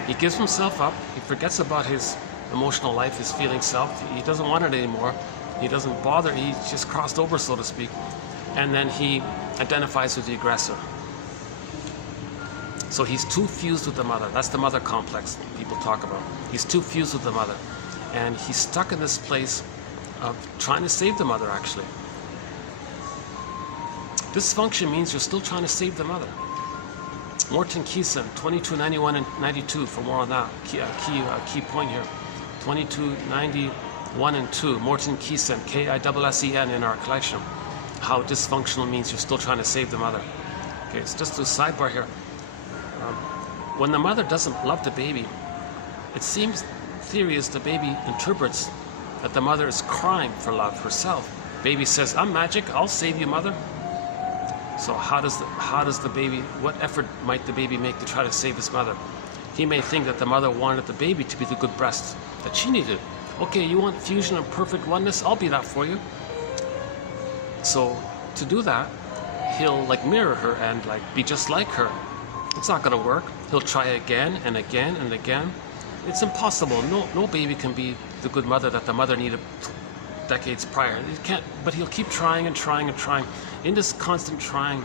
He gives himself up, he forgets about his emotional life, his feeling self, he doesn't want it anymore, he doesn't bother, he's just crossed over, so to speak, and then he identifies with the aggressor. So he's too fused with the mother. That's the mother complex people talk about. He's too fused with the mother, and he's stuck in this place of trying to save the mother, actually. Dysfunction means you're still trying to save the mother. Morton Keysen, 2291 and 92, for more on that. Key point here. 2291 and 2, Morton Keysen, K-I-S-S-E-N in our collection. How dysfunctional means you're still trying to save the mother. Okay, so just a sidebar here. When the mother doesn't love the baby, it seems theory is the baby interprets that the mother is crying for love herself. Baby says, "I'm magic, I'll save you, mother." So how does the baby, what effort might the baby make to try to save his mother? He may think that the mother wanted the baby to be the good breast that she needed. Okay, you want fusion and perfect oneness? I'll be that for you. So to do that, he'll like mirror her and like be just like her. It's not going to work. He'll try again and again and again. It's impossible. No baby can be the good mother that the mother needed decades prior. It can't. But he'll keep trying and trying and trying. In this constant trying,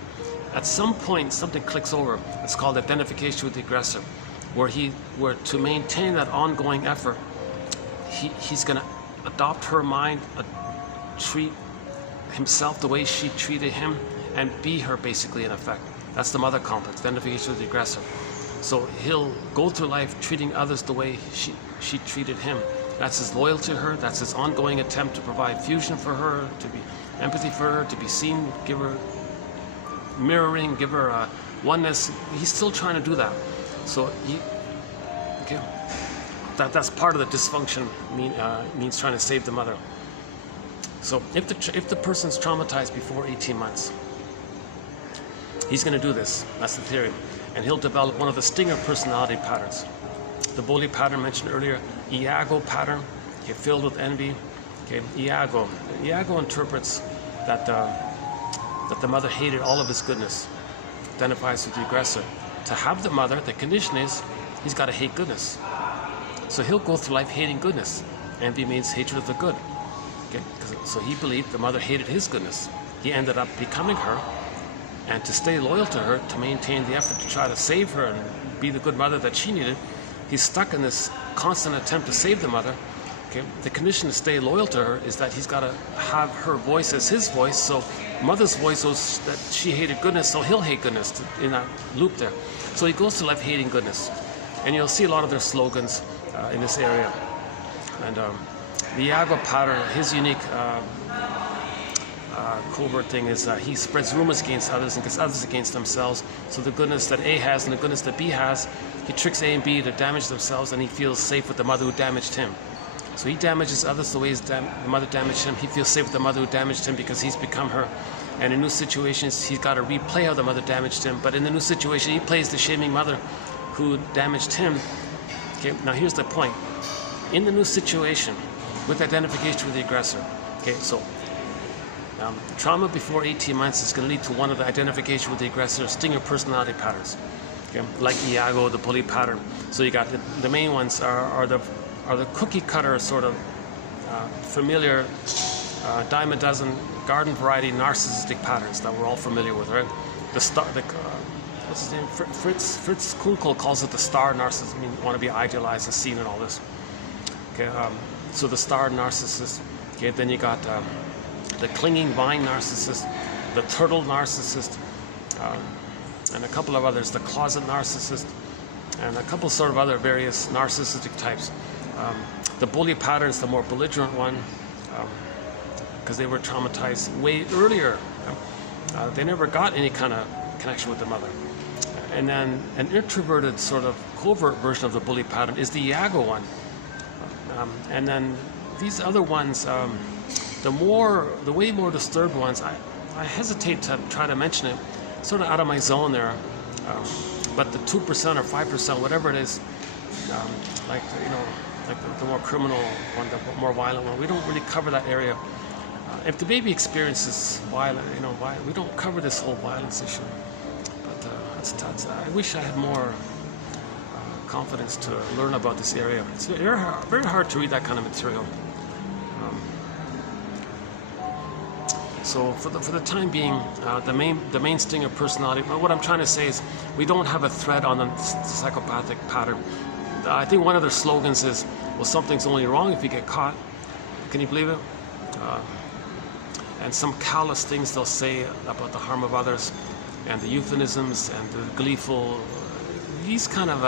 at some point something clicks over. It's called identification with the aggressor, where to maintain that ongoing effort, he's going to adopt her mind, treat himself the way she treated him, and be her basically in effect. That's the mother complex, identification with the aggressor. So he'll go through life treating others the way she treated him. That's his loyalty to her, that's his ongoing attempt to provide fusion for her, to be empathy for her, to be seen, give her mirroring, give her oneness. He's still trying to do that. So that's part of the dysfunction means trying to save the mother. So if the person's traumatized before 18 months, he's going to do this. That's the theory. And he'll develop one of the stinger personality patterns. The bully pattern mentioned earlier, Iago pattern, okay, filled with envy. Okay, Iago interprets that the mother hated all of his goodness, identifies with the aggressor. To have the mother, the condition is he's got to hate goodness. So he'll go through life hating goodness. Envy means hatred of the good. Okay, so he believed the mother hated his goodness. He ended up becoming her, and to stay loyal to her, to maintain the effort to try to save her and be the good mother that she needed, he's stuck in this constant attempt to save the mother. Okay, the condition to stay loyal to her is that he's got to have her voice as his voice. So mother's voice was that she hated goodness, so he'll hate goodness in that loop there. So he goes through life hating goodness, and you'll see a lot of their slogans in this area. And the Iago pattern, his unique covert thing is he spreads rumors against others and gets others against themselves. So the goodness that A has and the goodness that B has, he tricks A and B to damage themselves, and he feels safe with the mother who damaged him. So he damages others the way the mother damaged him. He feels safe with the mother who damaged him because he's become her. And in new situations, he's got to replay how the mother damaged him. But in the new situation, he plays the shaming mother who damaged him. Okay, now here's the point. In the new situation, with identification with the aggressor. Okay, so trauma before 18 months is going to lead to one of the identification with the aggressor stinger personality patterns. Okay, like Iago, the bully pattern. So you got the main ones are the cookie cutter sort of familiar dime a dozen garden variety narcissistic patterns that we're all familiar with, right? What's his name? Fritz Kunkel calls it the star narcissist. I mean, want to be idealized and seen in all this. Okay, so the star narcissist. Okay, then you got the clinging vine narcissist, the turtle narcissist, and a couple of others, the closet narcissist, and a couple sort of other various narcissistic types. The bully pattern is the more belligerent one, because they were traumatized way earlier. They never got any kind of connection with the mother. And then an introverted sort of covert version of the bully pattern is the Iago one. And then these other ones, the way more disturbed ones, I hesitate to try to mention it, sort of out of my zone there. But the 2% or 5%, whatever it is, like the more criminal one, the more violent one, we don't really cover that area. If the baby experiences violence, we don't cover this whole violence issue. But I wish I had more confidence to learn about this area. It's very hard to read that kind of material. So for the time being, the main stinger personality. What I'm trying to say is we don't have a thread on the psychopathic pattern. I think one of their slogans is, "Well, something's only wrong if you get caught." Can you believe it? And some callous things they'll say about the harm of others, and the euphemisms and the gleeful, these kind of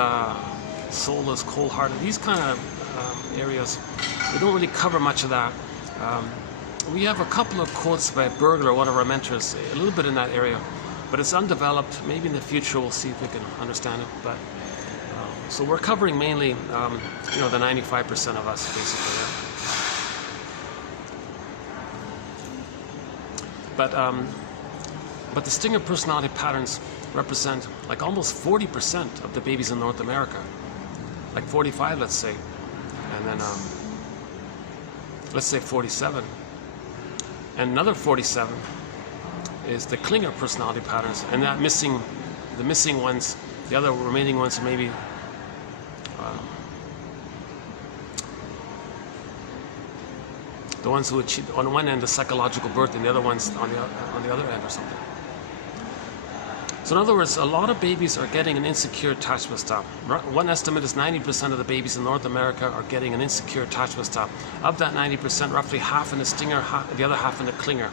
soulless, cold-hearted, these kind of areas. We don't really cover much of that. We have a couple of quotes by Bergler, one of our mentors, a little bit in that area, but it's undeveloped. Maybe in the future we'll see if we can understand it. But so we're covering mainly, the 95% of us, basically. Yeah. But the stinger personality patterns represent like almost 40% of the babies in North America, like 45, let's say, and then let's say 47, and another 47 is the clinger personality patterns, and the missing ones, the other remaining ones are maybe the ones who achieve on one end the psychological birth, and the other ones on the other end or something. So in other words, a lot of babies are getting an insecure attachment style. One estimate is 90% of the babies in North America are getting an insecure attachment style. Of that 90%, roughly half in the stinger, the other half in the clinger.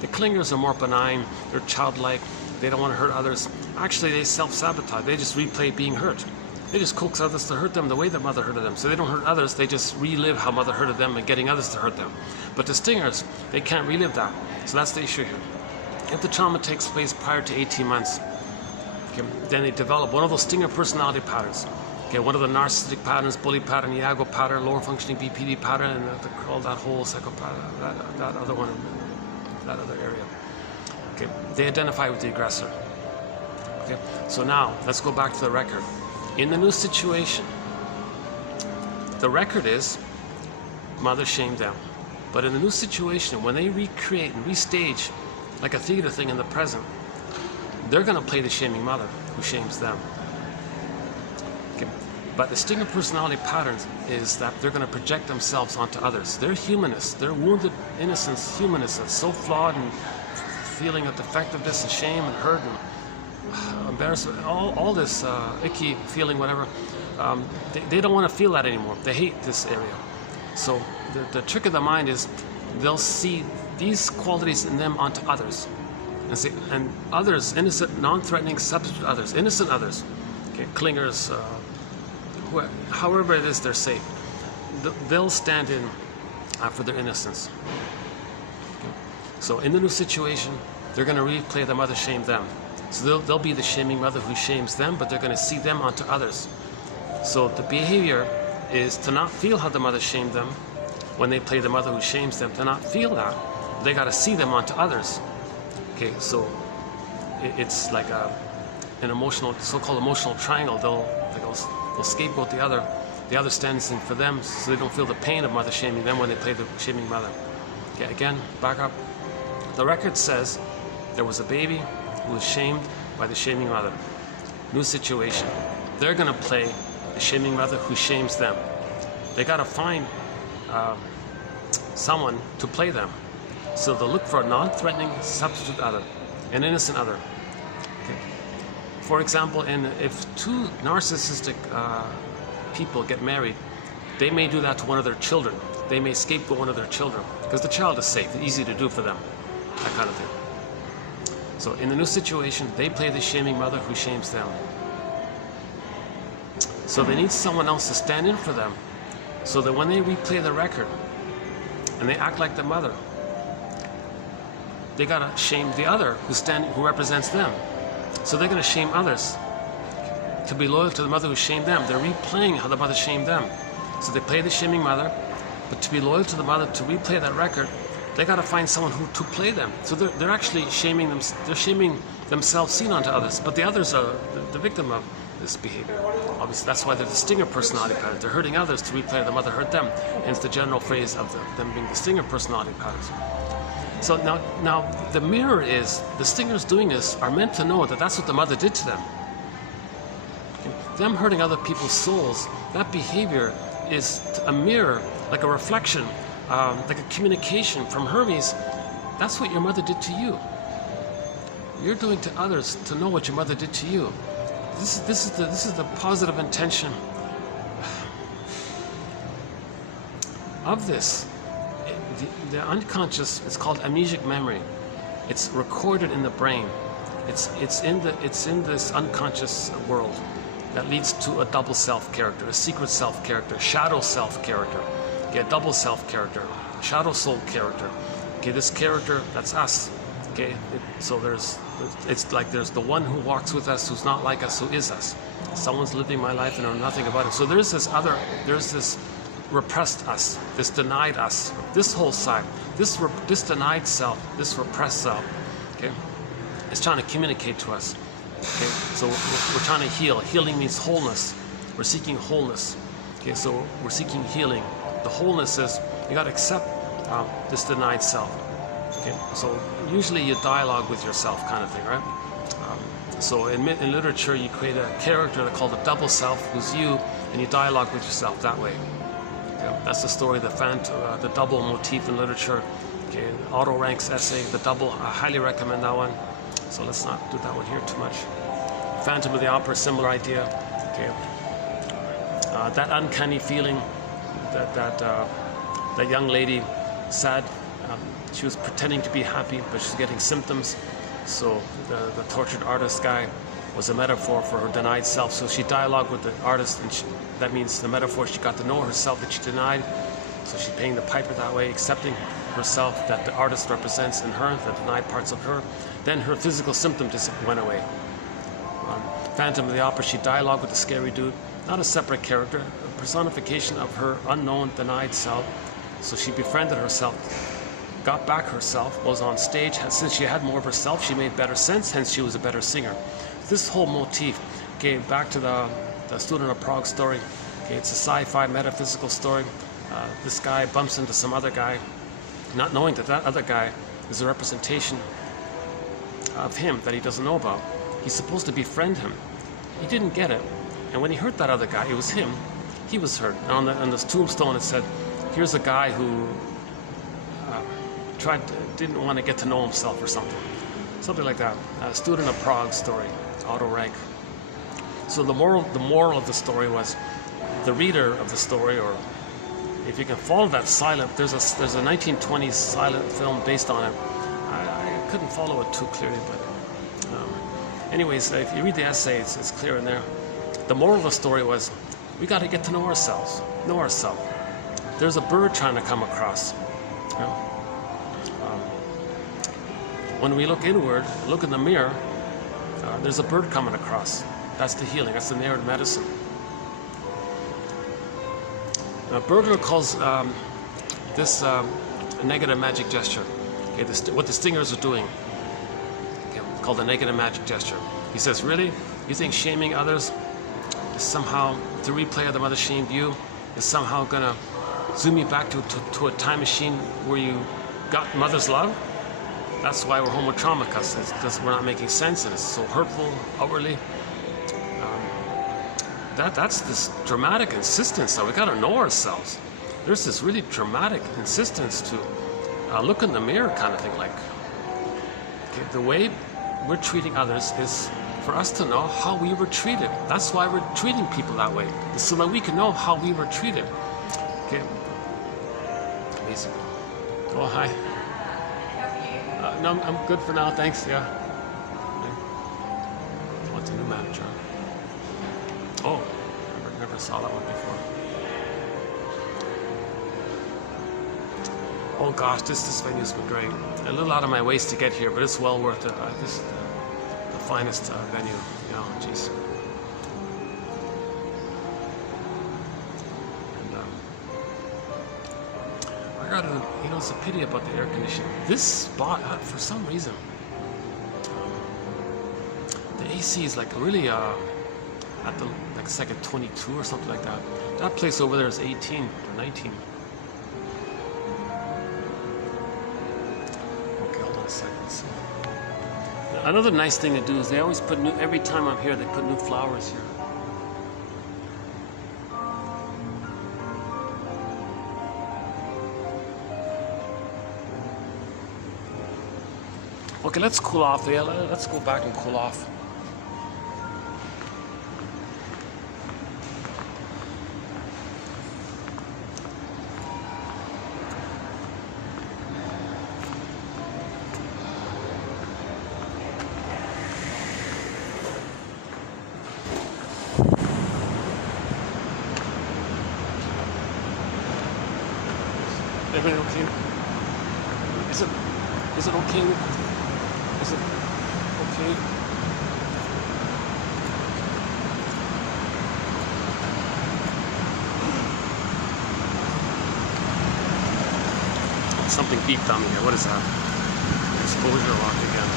The clingers are more benign, they're childlike, they don't want to hurt others. Actually, they self-sabotage, they just replay being hurt. They just coax others to hurt them the way their mother hurted them. So they don't hurt others, they just relive how mother hurted them and getting others to hurt them. But the stingers, they can't relive that. So that's the issue here. If the trauma takes place prior to 18 months, okay, then they develop one of those stinger personality patterns. Okay, one of the narcissistic patterns, bully pattern, Iago pattern, lower functioning BPD pattern, and all that whole psychopath, that other one, that other area. Okay, they identify with the aggressor. Okay, so now let's go back to the record. In the new situation, the record is mother shamed them. But in the new situation, when they recreate and restage like a theater thing in the present, they're going to play the shaming mother who shames them. Okay. But the stinger personality patterns is that they're going to project themselves onto others. They're humanists. They're wounded innocence humanists that's so flawed and feeling of defectiveness and shame and hurt and embarrassment, all this icky feeling, whatever. They don't want to feel that anymore. They hate this area. So the trick of the mind is they'll see these qualities in them onto others. And others, innocent, non-threatening, substitute others, innocent others, okay, clingers, however it is they're safe, they'll stand in for their innocence. Okay. So in the new situation, they're going to replay the mother shamed them. So they'll be the shaming mother who shames them, but they're going to see them onto others. So the behavior is to not feel how the mother shamed them when they play the mother who shames them, to not feel that. They got to see them onto others. Okay, so it's like an emotional, so-called emotional triangle. They'll scapegoat the other. the other stands in for them, so they don't feel the pain of mother shaming them when they play the shaming mother. Okay, again, back up. The record says there was a baby who was shamed by the shaming mother. New situation. They're going to play the shaming mother who shames them. They got to find someone to play them. So they'll look for a non-threatening substitute other, an innocent other. Okay. For example, if two narcissistic people get married, they may do that to one of their children. They may scapegoat one of their children because the child is safe, easy to do for them, that kind of thing. So in the new situation, they play the shaming mother who shames them. So they need someone else to stand in for them, so that when they replay the record and they act like the mother, they gotta shame the other who represents them. So they're gonna shame others to be loyal to the mother who shamed them. They're replaying how the mother shamed them. So they play the shaming mother, but to be loyal to the mother, to replay that record, they gotta find someone to play them. So they're actually shaming them. They're shaming themselves seen onto others, but the others are the victim of this behavior. Obviously, that's why they're the stinger personality patterns. They're hurting others to replay the mother hurt them. Hence the general phrase of them being the stinger personality patterns. So now the mirror is, the stingers doing this are meant to know that that's what the mother did to them. Them hurting other people's souls, that behavior is a mirror, like a reflection, like a communication from Hermes. That's what your mother did to you. You're doing to others to know what your mother did to you. This is the positive intention of this. The unconscious is called amnesic memory. It's recorded in the brain. It's in this unconscious world that leads to a double self character, a secret self character, shadow self character, okay, a double self character, shadow soul character. Okay, this character, that's us. Okay, so it's like there's the one who walks with us, who's not like us, who is us. Someone's living my life and I know nothing about it. So there's this repressed us, this denied us, this whole side, this denied self, this repressed self. Okay, it's trying to communicate to us. Okay, so we're trying to heal. Healing means wholeness. We're seeking wholeness. Okay, so we're seeking healing. The wholeness is you got to accept this denied self. Okay, so usually you dialogue with yourself, kind of thing, right? So in literature, you create a character called a double self, who's you, and you dialogue with yourself that way. Okay, that's the story, the double motif in literature. Okay, Otto Rank's essay, The Double. I highly recommend that one. So let's not do that one here too much. Phantom of the Opera, similar idea. Okay, that uncanny feeling that young lady, sad. She was pretending to be happy, but she's getting symptoms. So the tortured artist guy was a metaphor for her denied self. So she dialogued with the artist, and that means the metaphor, she got to know herself that she denied. So she's paying the piper that way, accepting herself that the artist represents in her, the denied parts of her. Then her physical symptom just went away. Phantom of the Opera, she dialogued with the scary dude, not a separate character, a personification of her unknown, denied self. So she befriended herself, got back herself, was on stage. Since she had more of herself, she made better sense, hence she was a better singer. This whole motif, okay, back to the Student of Prague story. Okay, it's a sci-fi metaphysical story. This guy bumps into some other guy, not knowing that that other guy is a representation of him that he doesn't know about. He's supposed to befriend him. He didn't get it. And when he hurt that other guy, it was him. He was hurt. And on this tombstone it said, here's a guy who didn't want to get to know himself or something. Something like that. A Student of Prague story, Otto Rank. So the moral of the story was, the reader of the story, or if you can follow that silent, there's a 1920s silent film based on it. I couldn't follow it too clearly, but anyways, if you read the essay, it's clear in there. The moral of the story was, we got to get to know ourselves. Know ourselves. There's a bird trying to come across. You know? When we look inward, look in the mirror, there's a bird coming across. That's the healing. That's the narrative medicine. Berger calls this a negative magic gesture. Okay, what the stingers are doing, okay, called a negative magic gesture. He says, really? You think shaming others somehow, the replay of the Mother Shame view is somehow gonna zoom you back to a time machine where you got mother's love. That's why we're home with trauma, because we're not making sense and it's so hurtful outwardly. That's this dramatic insistence that we gotta know ourselves. There's this really dramatic insistence to look in the mirror kind of thing, like, okay, the way we're treating others is for us to know how we were treated. That's why we're treating people that way, so that we can know how we were treated. Okay. Amazing. Oh, hi. No, I'm good for now, thanks, yeah. What's a new manager? Oh, never saw that one before. Oh gosh, this venue's been great. A little out of my ways to get here, but it's well worth it. This is the finest venue, you know, jeez. You know, it's a pity about the air conditioning. This spot, for some reason, the AC is like really at the, like it's like a 22 or something like that. That place over there is 18 or 19. Okay, hold on a second. So, another nice thing to do is they always put new, every time I'm here, they put new flowers here. Okay, let's cool off. Yeah, let's go back and cool off. Everything okay? Is it okay? Is it okay? Something beeped on me here. What is that? Exposure lock again.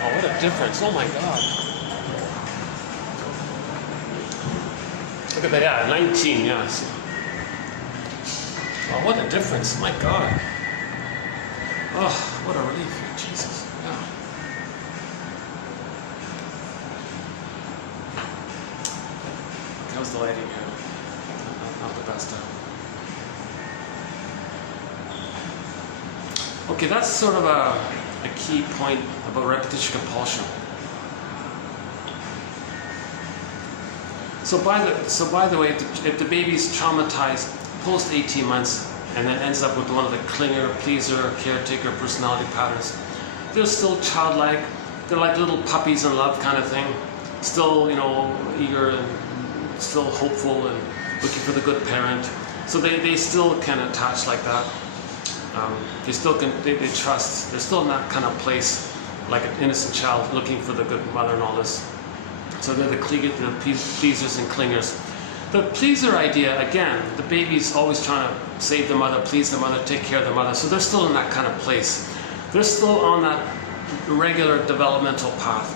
Oh, what a difference. Oh my God. Look at that, yeah, 19, yes. Oh, what a difference, my God. Oh, what a relief, Jesus, yeah. How's the lighting here? Not the best. Okay, that's sort of a key point about repetition compulsion. So by the way, if the baby's traumatized post 18 months and then ends up with one of the clinger, pleaser, caretaker personality patterns, they're still childlike. They're like little puppies in love kind of thing. Still, you know, eager and still hopeful and looking for the good parent. So they still can attach like that. They still can, they trust. They're still in that kind of place, like an innocent child looking for the good mother and all this. So they're the pleasers and clingers. The pleaser idea, again, the baby's always trying to save the mother, please the mother, take care of the mother. So they're still in that kind of place. They're still on that regular developmental path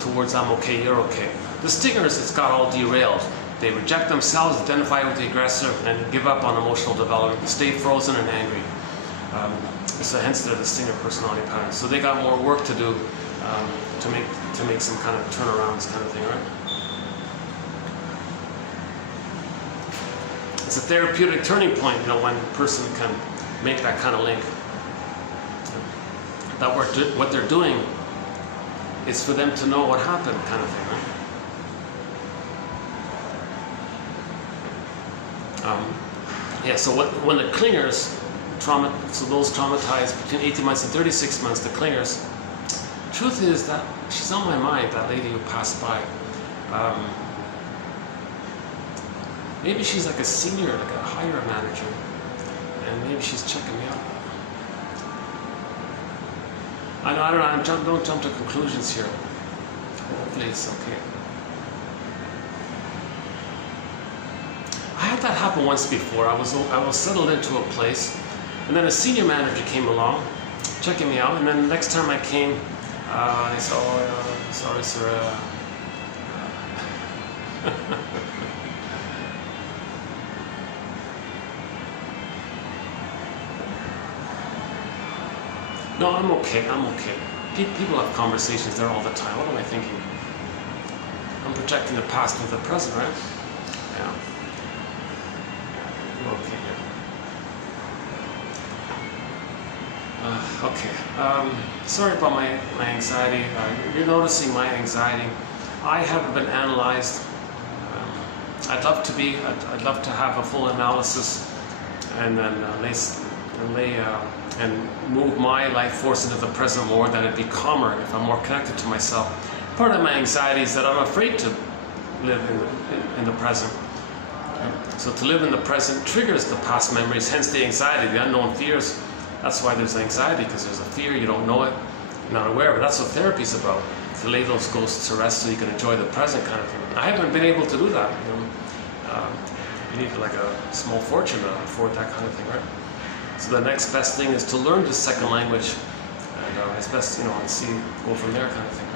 towards I'm okay, you're okay. The stingers, it's got all derailed. They reject themselves, identify with the aggressor, and give up on emotional development, stay frozen and angry. So hence they're the stinger personality pattern. So they got more work to do to make some kind of turnarounds kind of thing, right? It's a therapeutic turning point, you know, when a person can make that kind of link. That what they're doing is for them to know what happened, kind of thing, right? Yeah. So when the clingers, so those traumatized between 18 months and 36 months, the clingers. Truth is that she's on my mind, that lady who passed by. Maybe she's like a senior, like a higher manager, and maybe she's checking me out. I don't jump to conclusions here. Hopefully it's okay. I had that happen happened once before. I was settled into a place, and then a senior manager came along, checking me out, and then the next time I came, they said, "Oh, sorry, sir." No, I'm okay. I'm okay. People have conversations there all the time. What am I thinking? I'm projecting the past with the present, right? Yeah. I'm okay here. Okay. Sorry about my anxiety. You're noticing my anxiety. I haven't been analyzed. I'd love to be. I'd love to have a full analysis, and then and move my life force into the present more. That it'd be calmer if I'm more connected to myself. Part of my anxiety is that I'm afraid to live in the present. So to live in the present triggers the past memories, hence the anxiety, the unknown fears. That's why there's anxiety, because there's a fear, you don't know it, you're not aware. But that's what therapy's about, to lay those ghosts to rest so you can enjoy the present kind of thing. I haven't been able to do that. You need like a small fortune to afford that kind of thing, right? So the next best thing is to learn this second language, and it's best, and go from there kind of thing.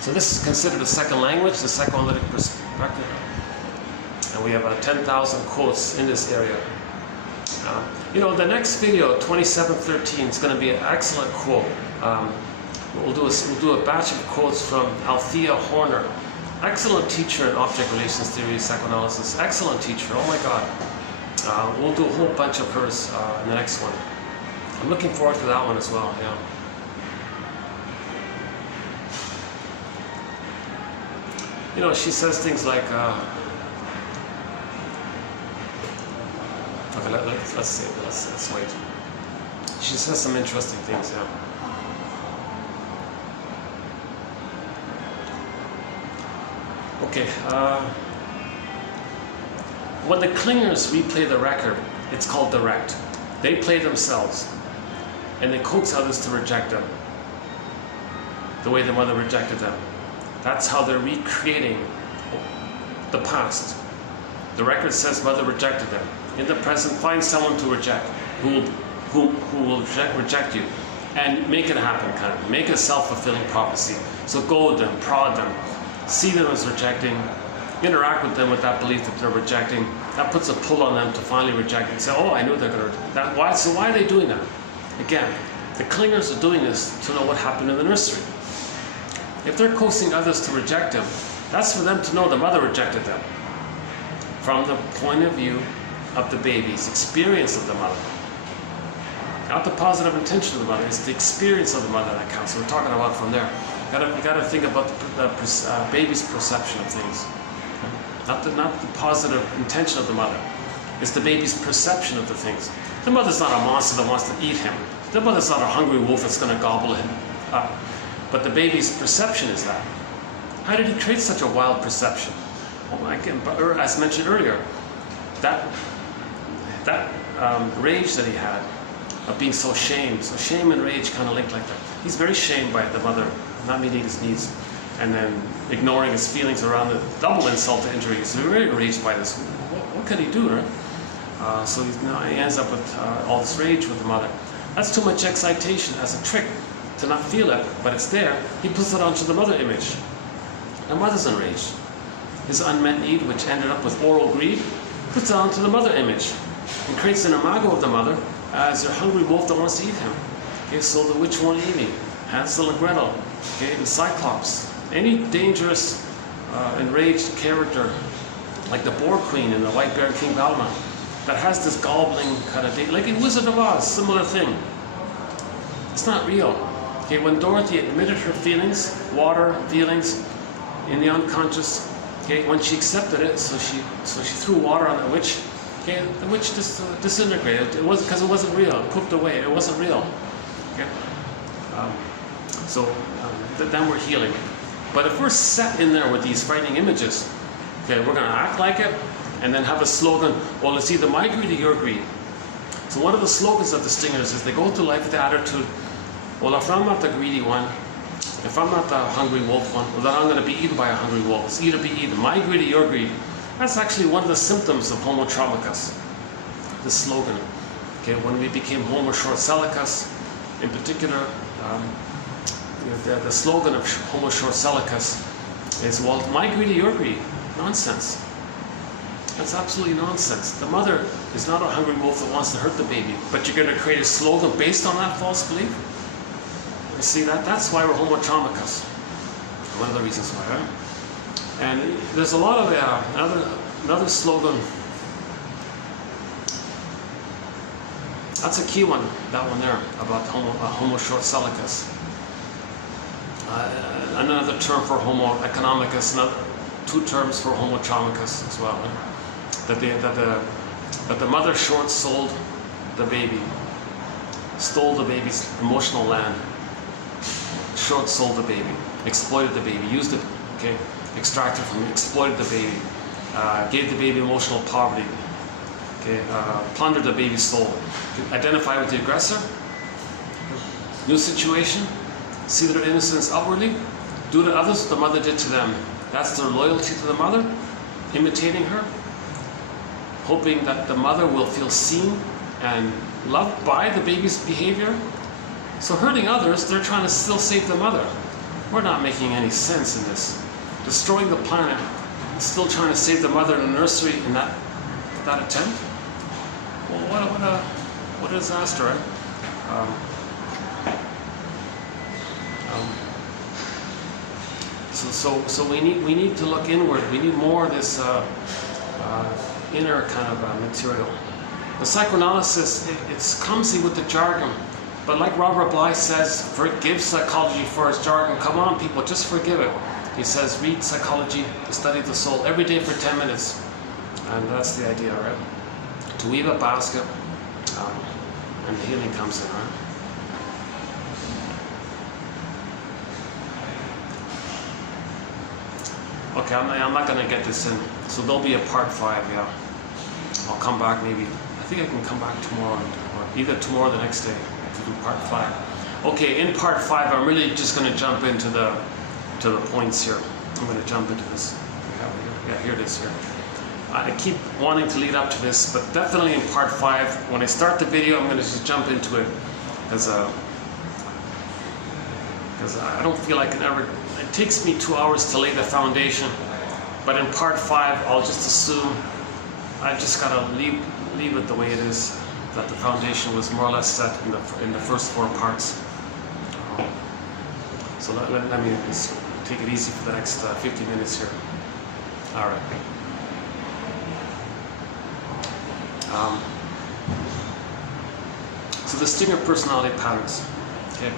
So this is considered a second language, the psychoanalytic perspective. And we have 10,000 quotes in this area. The next video, 2713, is going to be an excellent quote. We'll do a batch of quotes from Althea Horner. Excellent teacher in object relations theory, psychoanalysis. Excellent teacher, oh my God. We'll do a whole bunch of hers in the next one. I'm looking forward to that one as well, yeah. She says things like, okay, let's wait. She says some interesting things, yeah. Okay, when the clingers replay the record, it's called direct. They play themselves, and they coax others to reject them, the way the mother rejected them. That's how they're recreating the past. The record says mother rejected them. In the present, find someone to reject, who will reject you, and make it happen, kind of. Make a self-fulfilling prophecy. So goad them, prod them, see them as rejecting, interact with them with that belief that they're rejecting. That puts a pull on them to finally reject and say, oh, I knew they're going to that. Why? So why are they doing that? Again, the clingers are doing this to know what happened in the nursery. If they're coaxing others to reject them, that's for them to know the mother rejected them. From the point of view of the baby's experience of the mother. Not the positive intention of the mother, it's the experience of the mother that counts. So we're talking about from there. You got to think about the baby's perception of things. Not the positive intention of the mother. It's the baby's perception of the things. The mother's not a monster that wants to eat him. The mother's not a hungry wolf that's going to gobble him up. But the baby's perception is that. How did he create such a wild perception? Well, as mentioned earlier, that rage that he had of being so shamed. So shame and rage kind of linked like that. He's very shamed by the mother not meeting his needs, and then ignoring his feelings around the double insult to injury. He's very enraged by this. What can he do, right? So he ends up with all this rage with the mother. That's too much excitation as a trick to not feel it, but it's there. He puts it onto the mother image. The mother's enraged. His unmet need, which ended up with oral greed, puts it onto the mother image and creates an imago of the mother as your hungry wolf that wants to eat him. Okay, so the witch won't eat me. Hansel and Gretel. Okay, the Cyclops. Any dangerous, enraged character, like the Boar Queen in the White Bear King Balmain, that has this gobbling kind of thing, like in Wizard of Oz, similar thing. It's not real. Okay, when Dorothy admitted her feelings, water feelings, in the unconscious, okay, when she accepted it, so she threw water on the witch. Okay, the witch just disintegrated. It wasn't because it wasn't real. It pooped away. It wasn't real. Okay, then we're healing. But if we're set in there with these frightening images, okay, we're going to act like it, and then have a slogan. Well, it's either my greed or your greed. So one of the slogans of the stingers is they go through life with the attitude, well, if I'm not the greedy one, if I'm not the hungry wolf one, well, then I'm going to be eaten by a hungry wolf. It's either be eaten, my greed or your greed. That's actually one of the symptoms of homo traumicus, the slogan. Okay, when we became homo short sellicus, in particular, the slogan of homo short sellicus is, well, my greedy, your greedy. Nonsense. That's absolutely nonsense. The mother is not a hungry wolf that wants to hurt the baby, but you're going to create a slogan based on that false belief? You see, that's why we're homo traumicus. One of the reasons why, right? And there's a lot of another slogan. That's a key one, that one there, about homo short sellicus. Another term for homo economicus, two terms for homo traumicus as well. Right? That the mother short sold the baby, stole the baby's emotional land, short sold the baby, exploited the baby, used it, okay, extracted from it, exploited the baby, gave the baby emotional poverty, okay, plundered the baby's soul. Identify with the aggressor, new situation, see their innocence outwardly, do to others what the mother did to them. That's their loyalty to the mother, imitating her, hoping that the mother will feel seen and loved by the baby's behavior. So hurting others, they're trying to still save the mother. We're not making any sense in this. Destroying the planet, still trying to save the mother in the nursery in that attempt? Well, what a disaster, right? So we need to look inward. We need more of this inner kind of material. The psychoanalysis, it's clumsy with the jargon, but like Robert Bly says, forgive psychology for its jargon. Come on, people, just forgive it. He says, read psychology, the study of the soul, every day for 10 minutes. And that's the idea, right? To weave a basket, and the healing comes in, right? Okay, I'm not going to get this in, so there'll be a part 5, yeah. I'll come back maybe, I think I can come back tomorrow, or either tomorrow or the next day to do part 5. Okay, in part 5, I'm really just going to jump into the points here. I'm going to jump into this. Yeah, here it is here. I keep wanting to lead up to this, but definitely in part 5, when I start the video, I'm going to just jump into it, because I don't feel I can ever. It takes me 2 hours to lay the foundation, but in part 5, I'll just assume I've just got to leave it the way it is, that the foundation was more or less set in the first 4 parts. So let me just take it easy for the next 50 minutes here. All right. So the stinger personality patterns. Okay.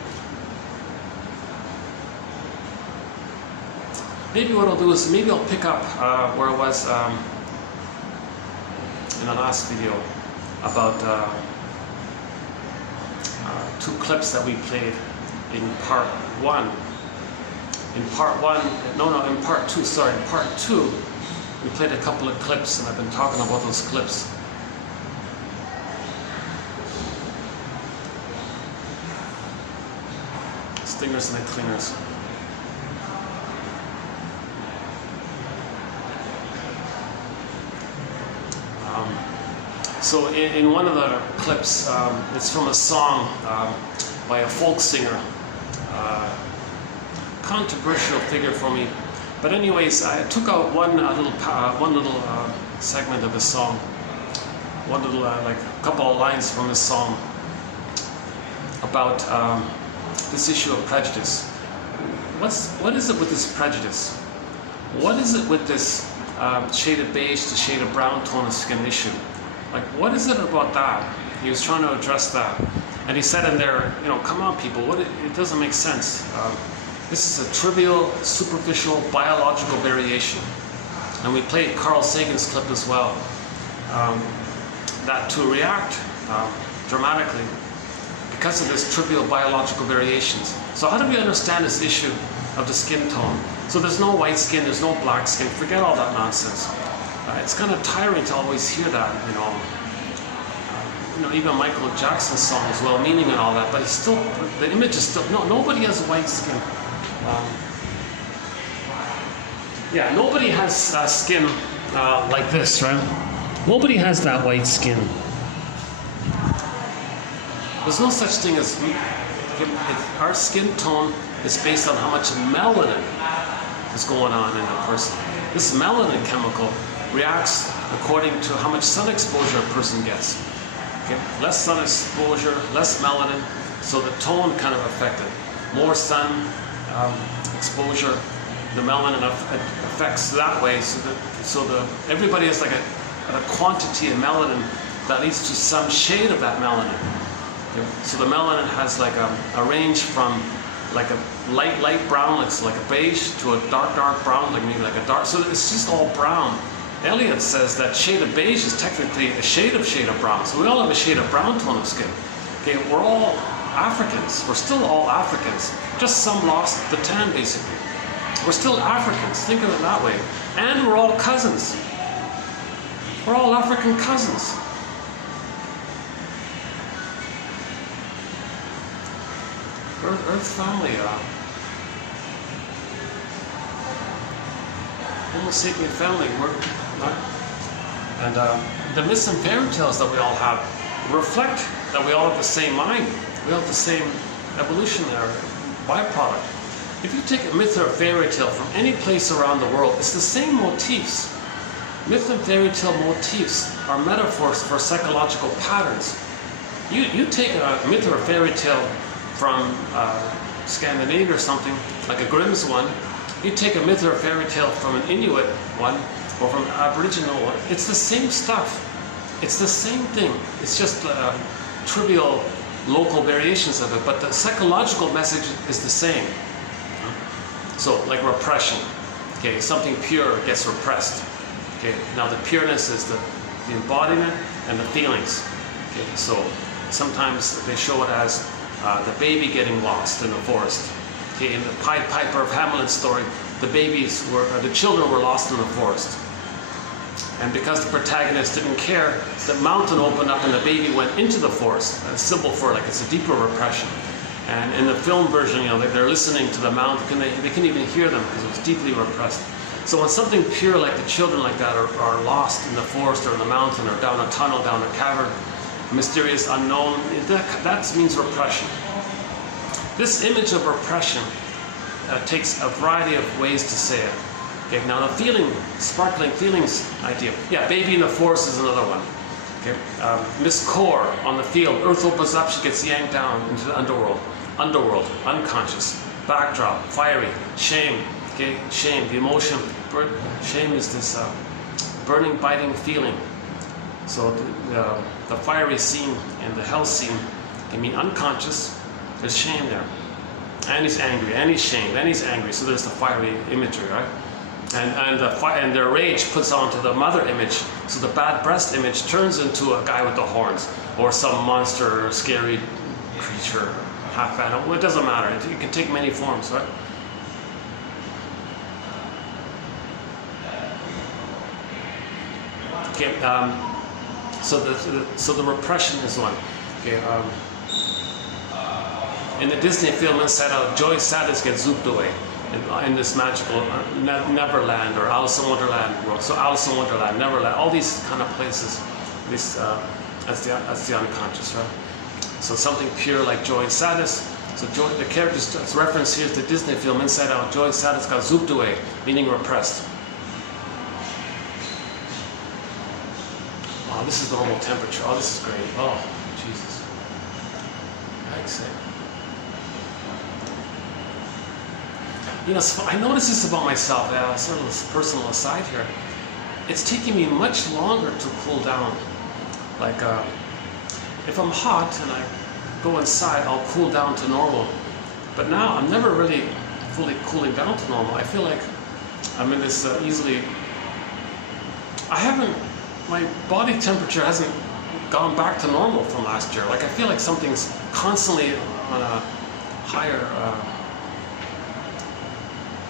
Maybe what I'll do is maybe I'll pick up where I was in the last video about 2 clips that we played in part 1. In part 2, sorry, in part 2, we played a couple of clips, and I've been talking about those clips. Stingers and clingers. So in one of the clips, it's from a song by a folk singer, controversial figure for me. But anyways, I took out one little segment of the song, like a couple of lines from the song about this issue of prejudice. What is it with this prejudice? What is it with this shade of beige to shade of brown tone of skin issue? Like, what is it about that? He was trying to address that. And he said in there, come on people, it doesn't make sense. This is a trivial, superficial, biological variation. And we played Carl Sagan's clip as well. That to react dramatically because of this trivial biological variations. So how do we understand this issue of the skin tone? So there's no white skin, there's no black skin, forget all that nonsense. It's kind of tiring to always hear that, even Michael Jackson's song as well, meaning and all that, but it's still, the image is still, nobody has white skin. Nobody has skin like this, right? Nobody has that white skin. There's no such thing as, our skin tone is based on how much melanin is going on in a person. This melanin chemical reacts according to how much sun exposure a person gets. Okay? Less sun exposure, less melanin, so the tone kind of affected. More sun exposure, the melanin affects that way, so everybody has like a quantity of melanin that leads to some shade of that melanin. Okay? So the melanin has like a range from like a light brown, like a beige, to a dark brown, like maybe like a dark. So it's just all brown. Eliot says that shade of beige is technically a shade of brown. So we all have a shade of brown tone of skin. Okay, we're all Africans. We're still all Africans. Just some lost the tan, basically. We're still Africans. Think of it that way. And we're all cousins. We're all African cousins. Earth family, Homo sapien family, and the myths and fairy tales that we all have reflect that we all have the same mind. We all have the same evolutionary byproduct. If you take a myth or a fairy tale from any place around the world, it's the same motifs. Myth and fairy tale motifs are metaphors for psychological patterns. You take a myth or a fairy tale from Scandinavia or something, like a Grimm's one, you take a myth or a fairy tale from an Inuit one, or from an Aboriginal one, it's the same stuff. It's the same thing. It's just trivial local variations of it, but the psychological message is the same. So, like repression. Okay, something pure gets repressed. Okay, now the pureness is the embodiment and the feelings. Okay, so sometimes they show it as the baby getting lost in the forest. Okay, in the Pied Piper of Hamelin story, the children were lost in the forest. And because the protagonist didn't care, the mountain opened up and the baby went into the forest. A symbol for like it's a deeper repression. And in the film version, you know, they're listening to the mountain. They couldn't even hear them because it was deeply repressed. So when something pure like the children like that are lost in the forest or in the mountain or down a tunnel, down a cavern, mysterious, unknown, that means repression. This image of repression takes a variety of ways to say it. Okay, now the sparkling feelings idea. Yeah, baby in the forest is another one. Okay, Miss Core on the field, Earth opens up, she gets yanked down into the underworld. Underworld, unconscious, backdrop, fiery, shame. Okay, shame, the emotion. Shame is this burning, biting feeling. So the fiery scene and the hell scene can mean unconscious. There's shame there. And he's angry, and he's shamed, and he's angry. So there's the fiery imagery, right? And their rage puts onto the mother image. So the bad breast image turns into a guy with the horns, or some monster, or scary creature, half animal. It doesn't matter. It can take many forms, right? Okay. So the repression is one. Okay. In the Disney film Inside Out, joy, sadness gets zooped away in this magical Neverland or Alice in Wonderland world. So Alice in Wonderland, Neverland, all these kind of places, that's the unconscious, right? So something pure like joy and sadness. So joy, the character's reference here is the Disney film Inside Out, joy and sadness got zooped away, meaning repressed. Oh, this is normal temperature. Oh, this is great. Oh, Jesus. Yikes. You know, I notice this about myself, sort of a personal aside here. It's taking me much longer to cool down. Like, if I'm hot and I go inside, I'll cool down to normal. But now, I'm never really fully cooling down to normal. I feel like I'm in this my body temperature hasn't gone back to normal from last year. Like, I feel like something's constantly on a higher,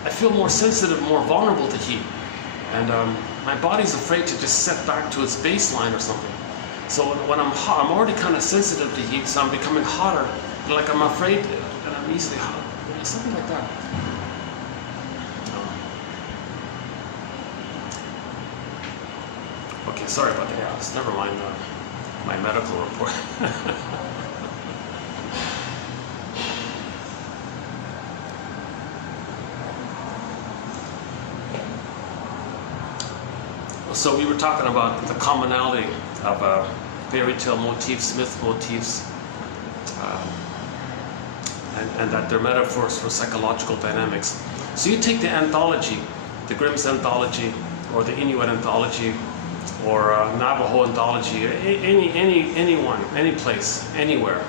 I feel more sensitive, more vulnerable to heat. And my body's afraid to just set back to its baseline or something. So when I'm hot, I'm already kind of sensitive to heat, so I'm becoming hotter. Like I'm afraid that I'm easily hot. Something like that. Okay, sorry about the gas. Never mind my medical report. So we were talking about the commonality of fairy tale motifs, myth motifs, and that they're metaphors for psychological dynamics. So you take the anthology, the Grimm's anthology, or the Inuit anthology, or Navajo anthology, anyone, any place, anywhere.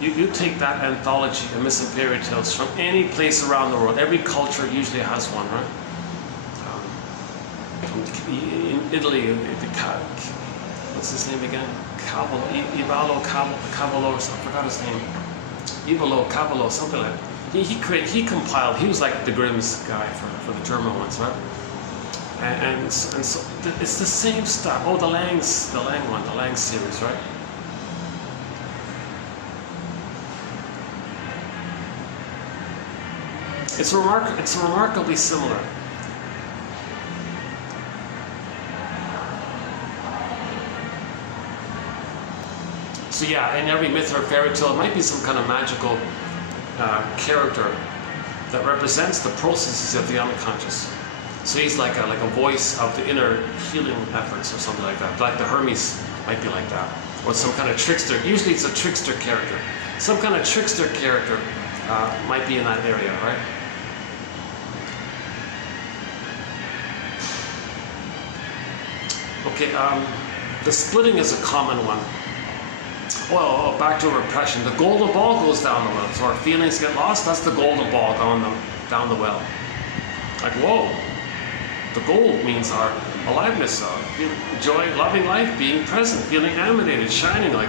You take that anthology of myths and fairy tales from any place around the world. Every culture usually has one, right? In Italy, what's his name again? Cavallo, I forgot his name. Cavallo, something like that. He compiled. He was like the Grimm's guy for the German ones, right? And so it's the same stuff. Oh, the Lang series, right? It's remarkably similar. So yeah, in every myth or fairy tale, it might be some kind of magical character that represents the processes of the unconscious. So he's like a voice of the inner healing efforts or something like that. Like the Hermes might be like that. Or some kind of trickster. Usually it's a trickster character. Some kind of trickster character might be in that area, right? Okay, the splitting is a common one. Well, back to repression. The golden ball goes down the well. So our feelings get lost. That's the golden ball down the well. Like, whoa. The gold means our aliveness, joy, loving life, being present, feeling animated, shining, like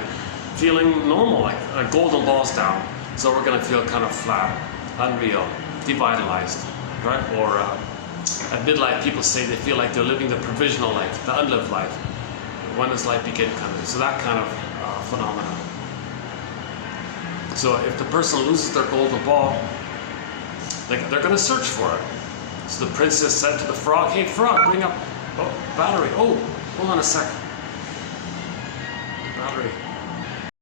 feeling normal, like a golden ball's down. So we're going to feel kind of flat, unreal, devitalized, right? Or at midlife, people say they feel like they're living the provisional life, the unlived life. When does life begin? Kind of. So that kind of phenomenon. So if the person loses their golden ball, they're going to search for it. So the princess said to the frog, "Hey frog, bring up battery. Oh, hold on a second. Battery.